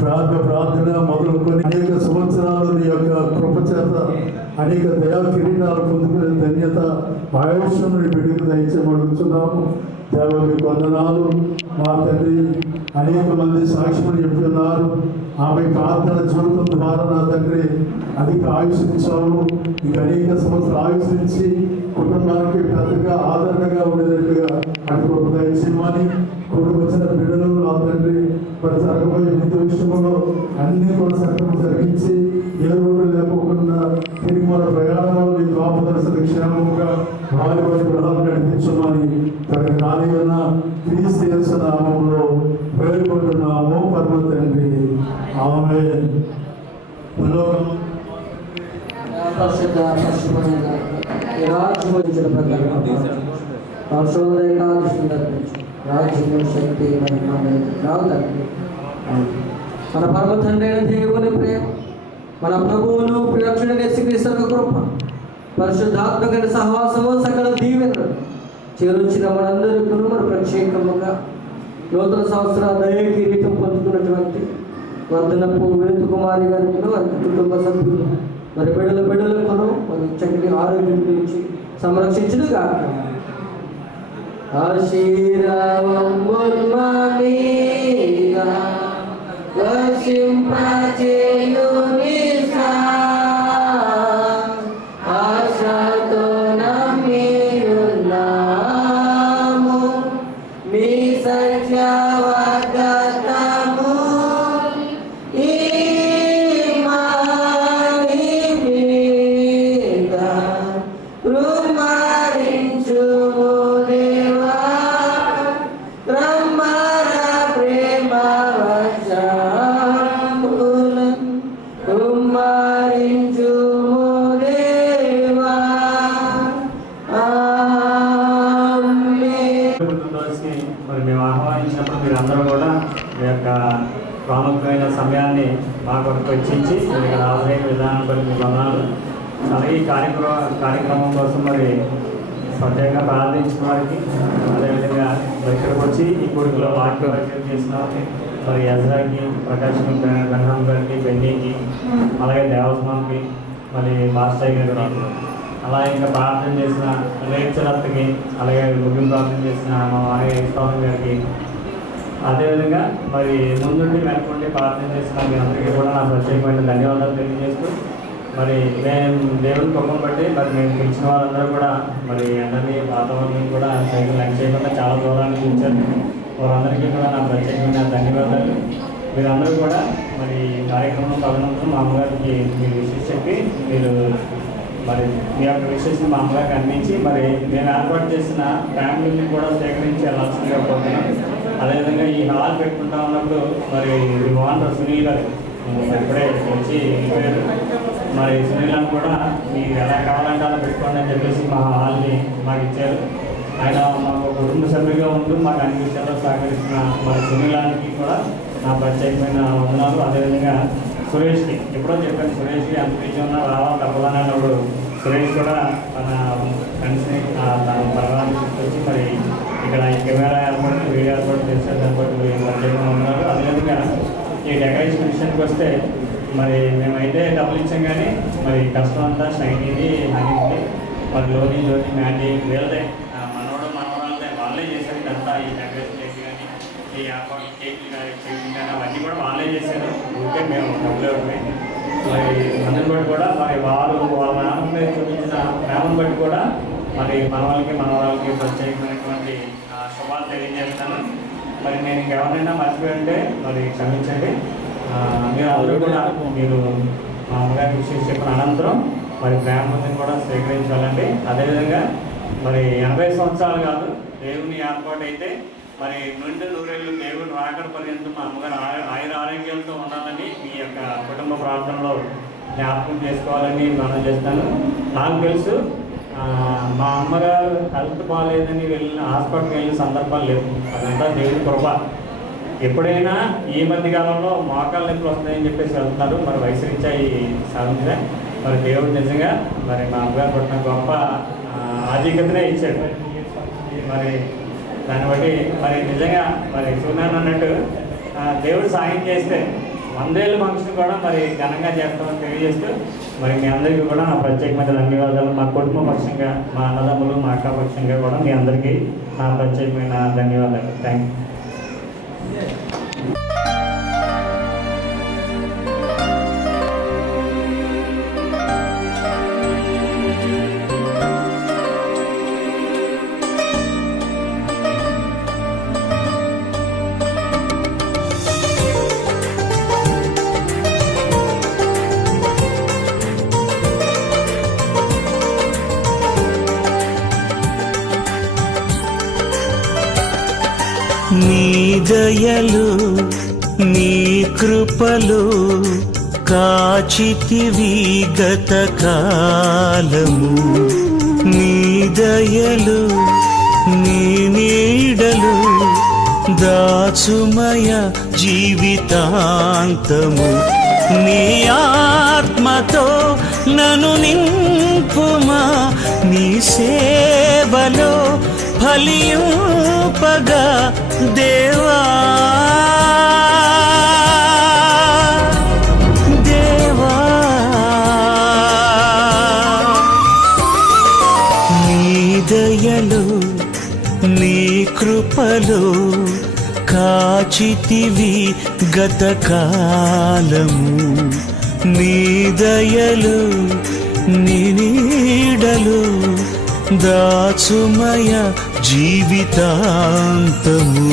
ప్రార్థన మొదలుకొని అనేక సంవత్సరాలు నీ యొక్క కృపచేత అనేక దయా కిరీటాలు పొందుకునే ధన్యత ఆయుష్ను బిడ్డకు దయచేయబడుతున్నాము. దేవ మీకు వందనాలు. మా తండ్రి అనేక మంది సాక్ష్యం చెప్తున్నారు. ఆమె ప్రార్థన జీవితం ద్వారా నా తండ్రి అధిక ఆయుష్నించాము. ఇక అనేక సంవత్సరాలు ఆయుష్నించి కుటుంబానికి పెద్దగా ఆదరణగా ఉండేటట్టుగా అటు దయచేయమని కొడుకు వచ్చిన బిడ్డలు నా తండ్రి మరి జరగబోయే నిత్య విషయంలో అన్ని కూడా సక్రమం జరిగించి ఏ రోడ్డు లేకుండా తిరిగి మన ప్రయాణంలో మీ కాపుదర్శన క్షేమంగా వారి గృహాలు నడిపించమని తనకి రాలేదన్న క్రీస్తు యేసు నామములో వేడుకుంటున్నాము పరమ తండ్రి. ఆమేన్. రాజ్యం శక్తి మన పరమ తండ్రి అయిన దేవుని ప్రేమ, మన ప్రభువును ప్రియరక్షకుడైన యేసుక్రీస్తు కృప, పరిశుద్ధాత్మక సహవాసము, సకల దీవెనలు చేరుచిన మనందరికీ మన ప్రత్యేకముగా నూతన సంవత్సర దయ కిరీటం పొందుతున్నటువంటి వర్ధనపు వినిత కుమారి గారికి వారి కుటుంబ సభ్యులు మరి బిడ్డలకును మరి చక్కటి ఆరోగ్యం గురించి సంరక్షించును గాక. మరి మేము ఆహ్వానించినప్పుడు మీరందరూ కూడా మీ యొక్క ప్రాముఖ్యమైన సమయాన్ని మా కొరకు వెచ్చించి మీరు ఇక్కడ హాజరైన విధానం బట్టి మీకు వందనాలు. అలాగే ఈ కార్యక్రమం కోసం మరి ప్రత్యేకంగా ప్రార్థించిన వారికి, అదేవిధంగా ఇక్కడికి వచ్చి ఈ కొడుకులో వాక్యం చేసిన వారికి, మరి యజ్రాకి, ప్రకాష్కి, గణం గారికి, బెన్నీకి, అలాగే దేవస్వామికి, మరి బాస్టాయి గారికి, అలాగే ఇంకా ప్రార్థన చేసిన రేచరత్కి, అలాగే ముగింపు ప్రార్థన చేసిన మా వారి స్వామి గారికి, అదేవిధంగా మరి ముందుండి వెనకుండి ప్రార్థన చేసిన మీ అందరికీ కూడా నా ప్రత్యేకమైన ధన్యవాదాలు తెలియజేస్తూ, మరి మేము దేవుని కృపను బట్టి మరి మేము పిలిచిన వాళ్ళందరూ కూడా మరి అందరినీ వాతావరణం కూడా సైకిల్ లంచ్ చేయకుండా చాలా దూరానికి ఉంచారు. వారందరికీ కూడా నా ప్రత్యేకమైన ధన్యవాదాలు. మీరందరూ కూడా మరి కార్యక్రమం తగినందుకు మా అమ్మగారికి మీరు విషయం చెప్పి మీరు మరి మీ యొక్క విషయం మా అమ్మగారికి అందించి మరి మేము ఏర్పాటు చేసిన ఫ్యామిలీని కూడా సేకరించి వెళ్ళాల్సిందిగా కోరుతున్నాం. అదేవిధంగా ఈ హాల్ పెట్టుకుంటా ఉన్నప్పుడు మరి ఓనర్ సునీల్ గారు ఇప్పుడే వచ్చి వెళ్ళిపోయారు. మరి సునీల్ అని కూడా మీరు ఎలా కావాలంటే అలా పెట్టుకోండి అని చెప్పేసి మా హాల్ని మాకు ఇచ్చారు. ఆయన మాకు కుటుంబ సభ్యులుగా ఉంటూ మాకు అన్ని విషయాల్లో సహకరిస్తున్న మరి సునీలానికి కూడా నా ప్రత్యేకమైన వందనాలు. అదేవిధంగా సురేష్కి ఎప్పుడో చెప్పాను, సురేష్కి అంత విజయం ఉన్నా రావాలి తప్పదని అన్నప్పుడు సురేష్ కూడా తన ఫ్రెండ్స్ని తన పరివారాన్ని తీసుకొచ్చి మరి ఇక్కడ ఈ కెమెరా ఏర్పాటు, వీడియో ఏర్పాటు చేసే దాన్ని బట్టి ప్రత్యేకంగా ఉన్నారు. అదేవిధంగా ఈ డెకరేషన్ విషయానికి వస్తే మరి మేమైతే డబ్బులు ఇచ్చాం కానీ మరి కష్టం అంతా షైనీది, హనీది, మరి లోని జోని మ్యాటి వీళ్ళదే, మనోడు మనవరాలదే, వాళ్ళే చేశారు. ఇదంతా ఈ డెకరేషన్ చేసి కానీ ఈ ఏర్పాటు కేక్ కానీ అవన్నీ కూడా వాళ్ళే చేశారు. ఊరికే మేము డబ్బులు ఇవ్వడమే. మరి అందరిని బట్టి కూడా మరి వారు వాళ్ళ నామం మీద చూపించిన ప్రేమను బట్టి కూడా మరి మనవాళ్ళకి మనవరాలకి ప్రత్యేకమైనటువంటి శుభాలు తెలియజేస్తాను. మరి నేను ఇంకెవరైనా మర్చిపోయి ఉంటే మరి క్షమించండి. మీరు అందరూ కూడా మీరు మా అమ్మగారి విషయం చెప్పిన అనంతరం మరి ప్రేమని కూడా స్వీకరించాలండి. అదేవిధంగా మరి 80 సంవత్సరాలు కాదు, దేవుని ఏర్పాటు అయితే మరి నుండి నూరేళ్ళు దేవుని రాకడ పర్యంతం మా అమ్మగారు ఆయుర ఆరోగ్యాలతో ఉండాలని మీ యొక్క కుటుంబ ప్రార్థనలో జ్ఞాపకం చేసుకోవాలని మనం చేస్తాను. నాకు తెలుసు మా అమ్మగారు హెల్త్ బాగాలేదని వెళ్ళిన హాస్పిటల్కి వెళ్ళిన సందర్భాలు లేవు. అదంతా దేవుని కృప. ఎప్పుడైనా ఈ మధ్య కాలంలో మోకాళ్ళ నొప్పులు వస్తాయని చెప్పేసి వెళ్తున్నారు. మరి వయసు రీత్యా ఈ సాధించగా మరి దేవుడు నిజంగా మరి మా అమ్మగారు పట్టిన గొప్ప ఆధిక్యతనే ఇచ్చాడు. మరి దాన్ని బట్టి మరి నిజంగా మరి సూర్యనారాయణ అన్నట్టు దేవుడు సాయం చేస్తే 100 ఏళ్ళ ఫంక్షన్ కూడా మరి ఘనంగా చేస్తామని తెలియజేస్తూ మరి మీ అందరికీ కూడా నా ప్రత్యేకమైన ధన్యవాదాలు. మా కుటుంబ పక్షంగా, మా అన్నదమ్ములు, మా అక్క పక్షంగా కూడా మీ అందరికీ నా ప్రత్యేకమైన ధన్యవాదాలు. Thank you. నీ దయలు నీ కృపలు కాచితివి గత కాలము. నీ దయలు నీ నీడలు దాచుమయ జీవితాంతము. నీ ఆత్మతో నన్ను నింపుమా, నీ సేవలో ఫలింపగా దేవా. దేవా నీ దయలు నీ కృపలు కాచితివి గత కాలము. నీ దయలు నీ నీడలు దాచుమయ జీవితాంతము.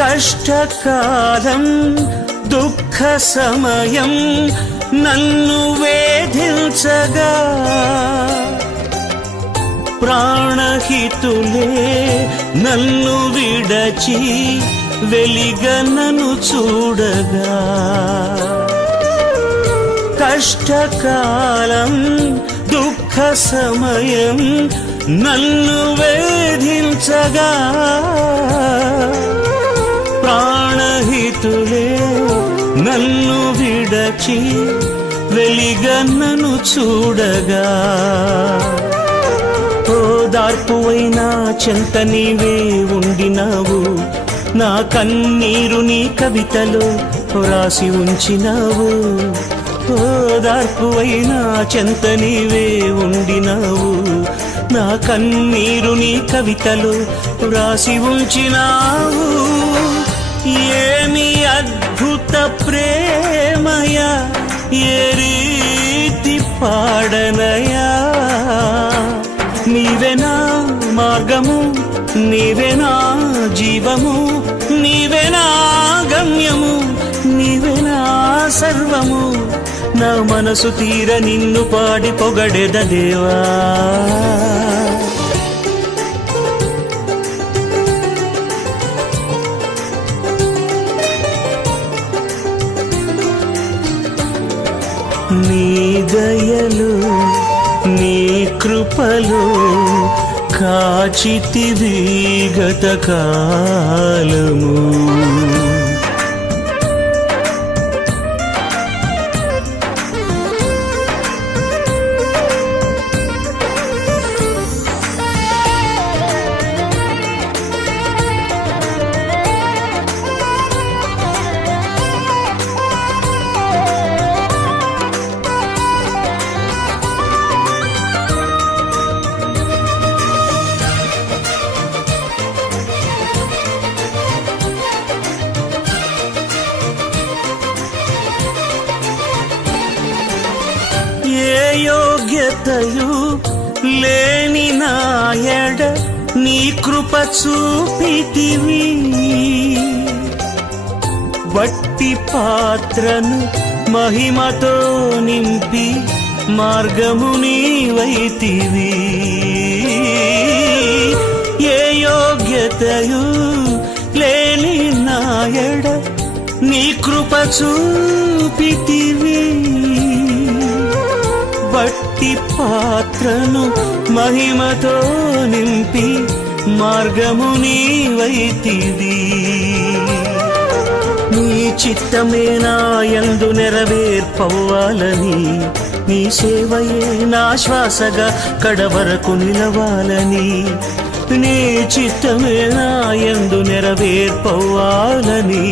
కష్టకాలం దుఃఖ సమయం నన్ను వేధించగా, ప్రాణహితులే నన్ను విడచి వెలిగనను చూడగా. కష్టకాలం దుఃఖ సమయం నన్ను వేధించగా, ప్రాణహితులే నన్ను విడచి వెలిగన్నను చూడగా. ఓదార్పువైనా చెంత నీవే ఉండినావు, నా కన్నీరు నీ కవితలో రాసి ఉంచినావు. ఓదార్పువైనా చెంత నీవే ఉండినావు, నా కన్నీరు నీ కవితలో రాసి ఉంచినావు. ఏమి అద్భుత ప్రేమయా, ఏ రీతి పాడనయా. నీవేనా మార్గము, నీవేనా జీవము, నీవేనా గమ్యము, నీవేనా సర్వము. నా మనసు తీర నిన్ను పాడి పొగడెద దేవా. నీ దయలు నీ కృపలు కాచితివి గత కాలము. యోగ్యతయు లేని నాయడ నీ కృప చూపితివి వట్టి పాత్రను మహిమతో నింపి మార్గము నీవైతివి ఏ యోగ్యతయు లేని నాయడ నీ కృప చూపితివి వట్టి పాత్రను మహిమతో నింపి మార్గము నీవైతివి నీ చిత్తమే నా యందు నెరవేర్పవ్వాలని నీ సేవయే నా శ్వాసగా కడవరకు నిలవాలని నీ చిత్తమే నా యందు నెరవేర్పవ్వాలని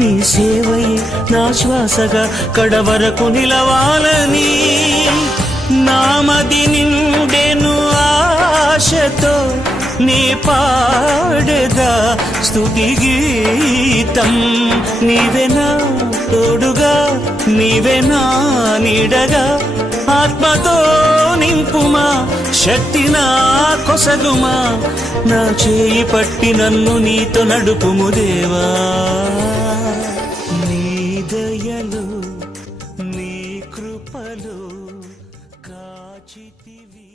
నీ సేవయే నా శ్వాసగా కడవరకు నిలవాలని నామది నిండెను ఆశతో నీ పాడెదా స్తుతి గీతం నీవెనా తోడుగా నీవెనా నీడగా ఆత్మతో నింపుమా శక్తి నా కొసగుమా నా చేయి పట్టి నన్ను నీతో నడుపుము దేవా నీ దయలు నీ కృపలు కాచితివి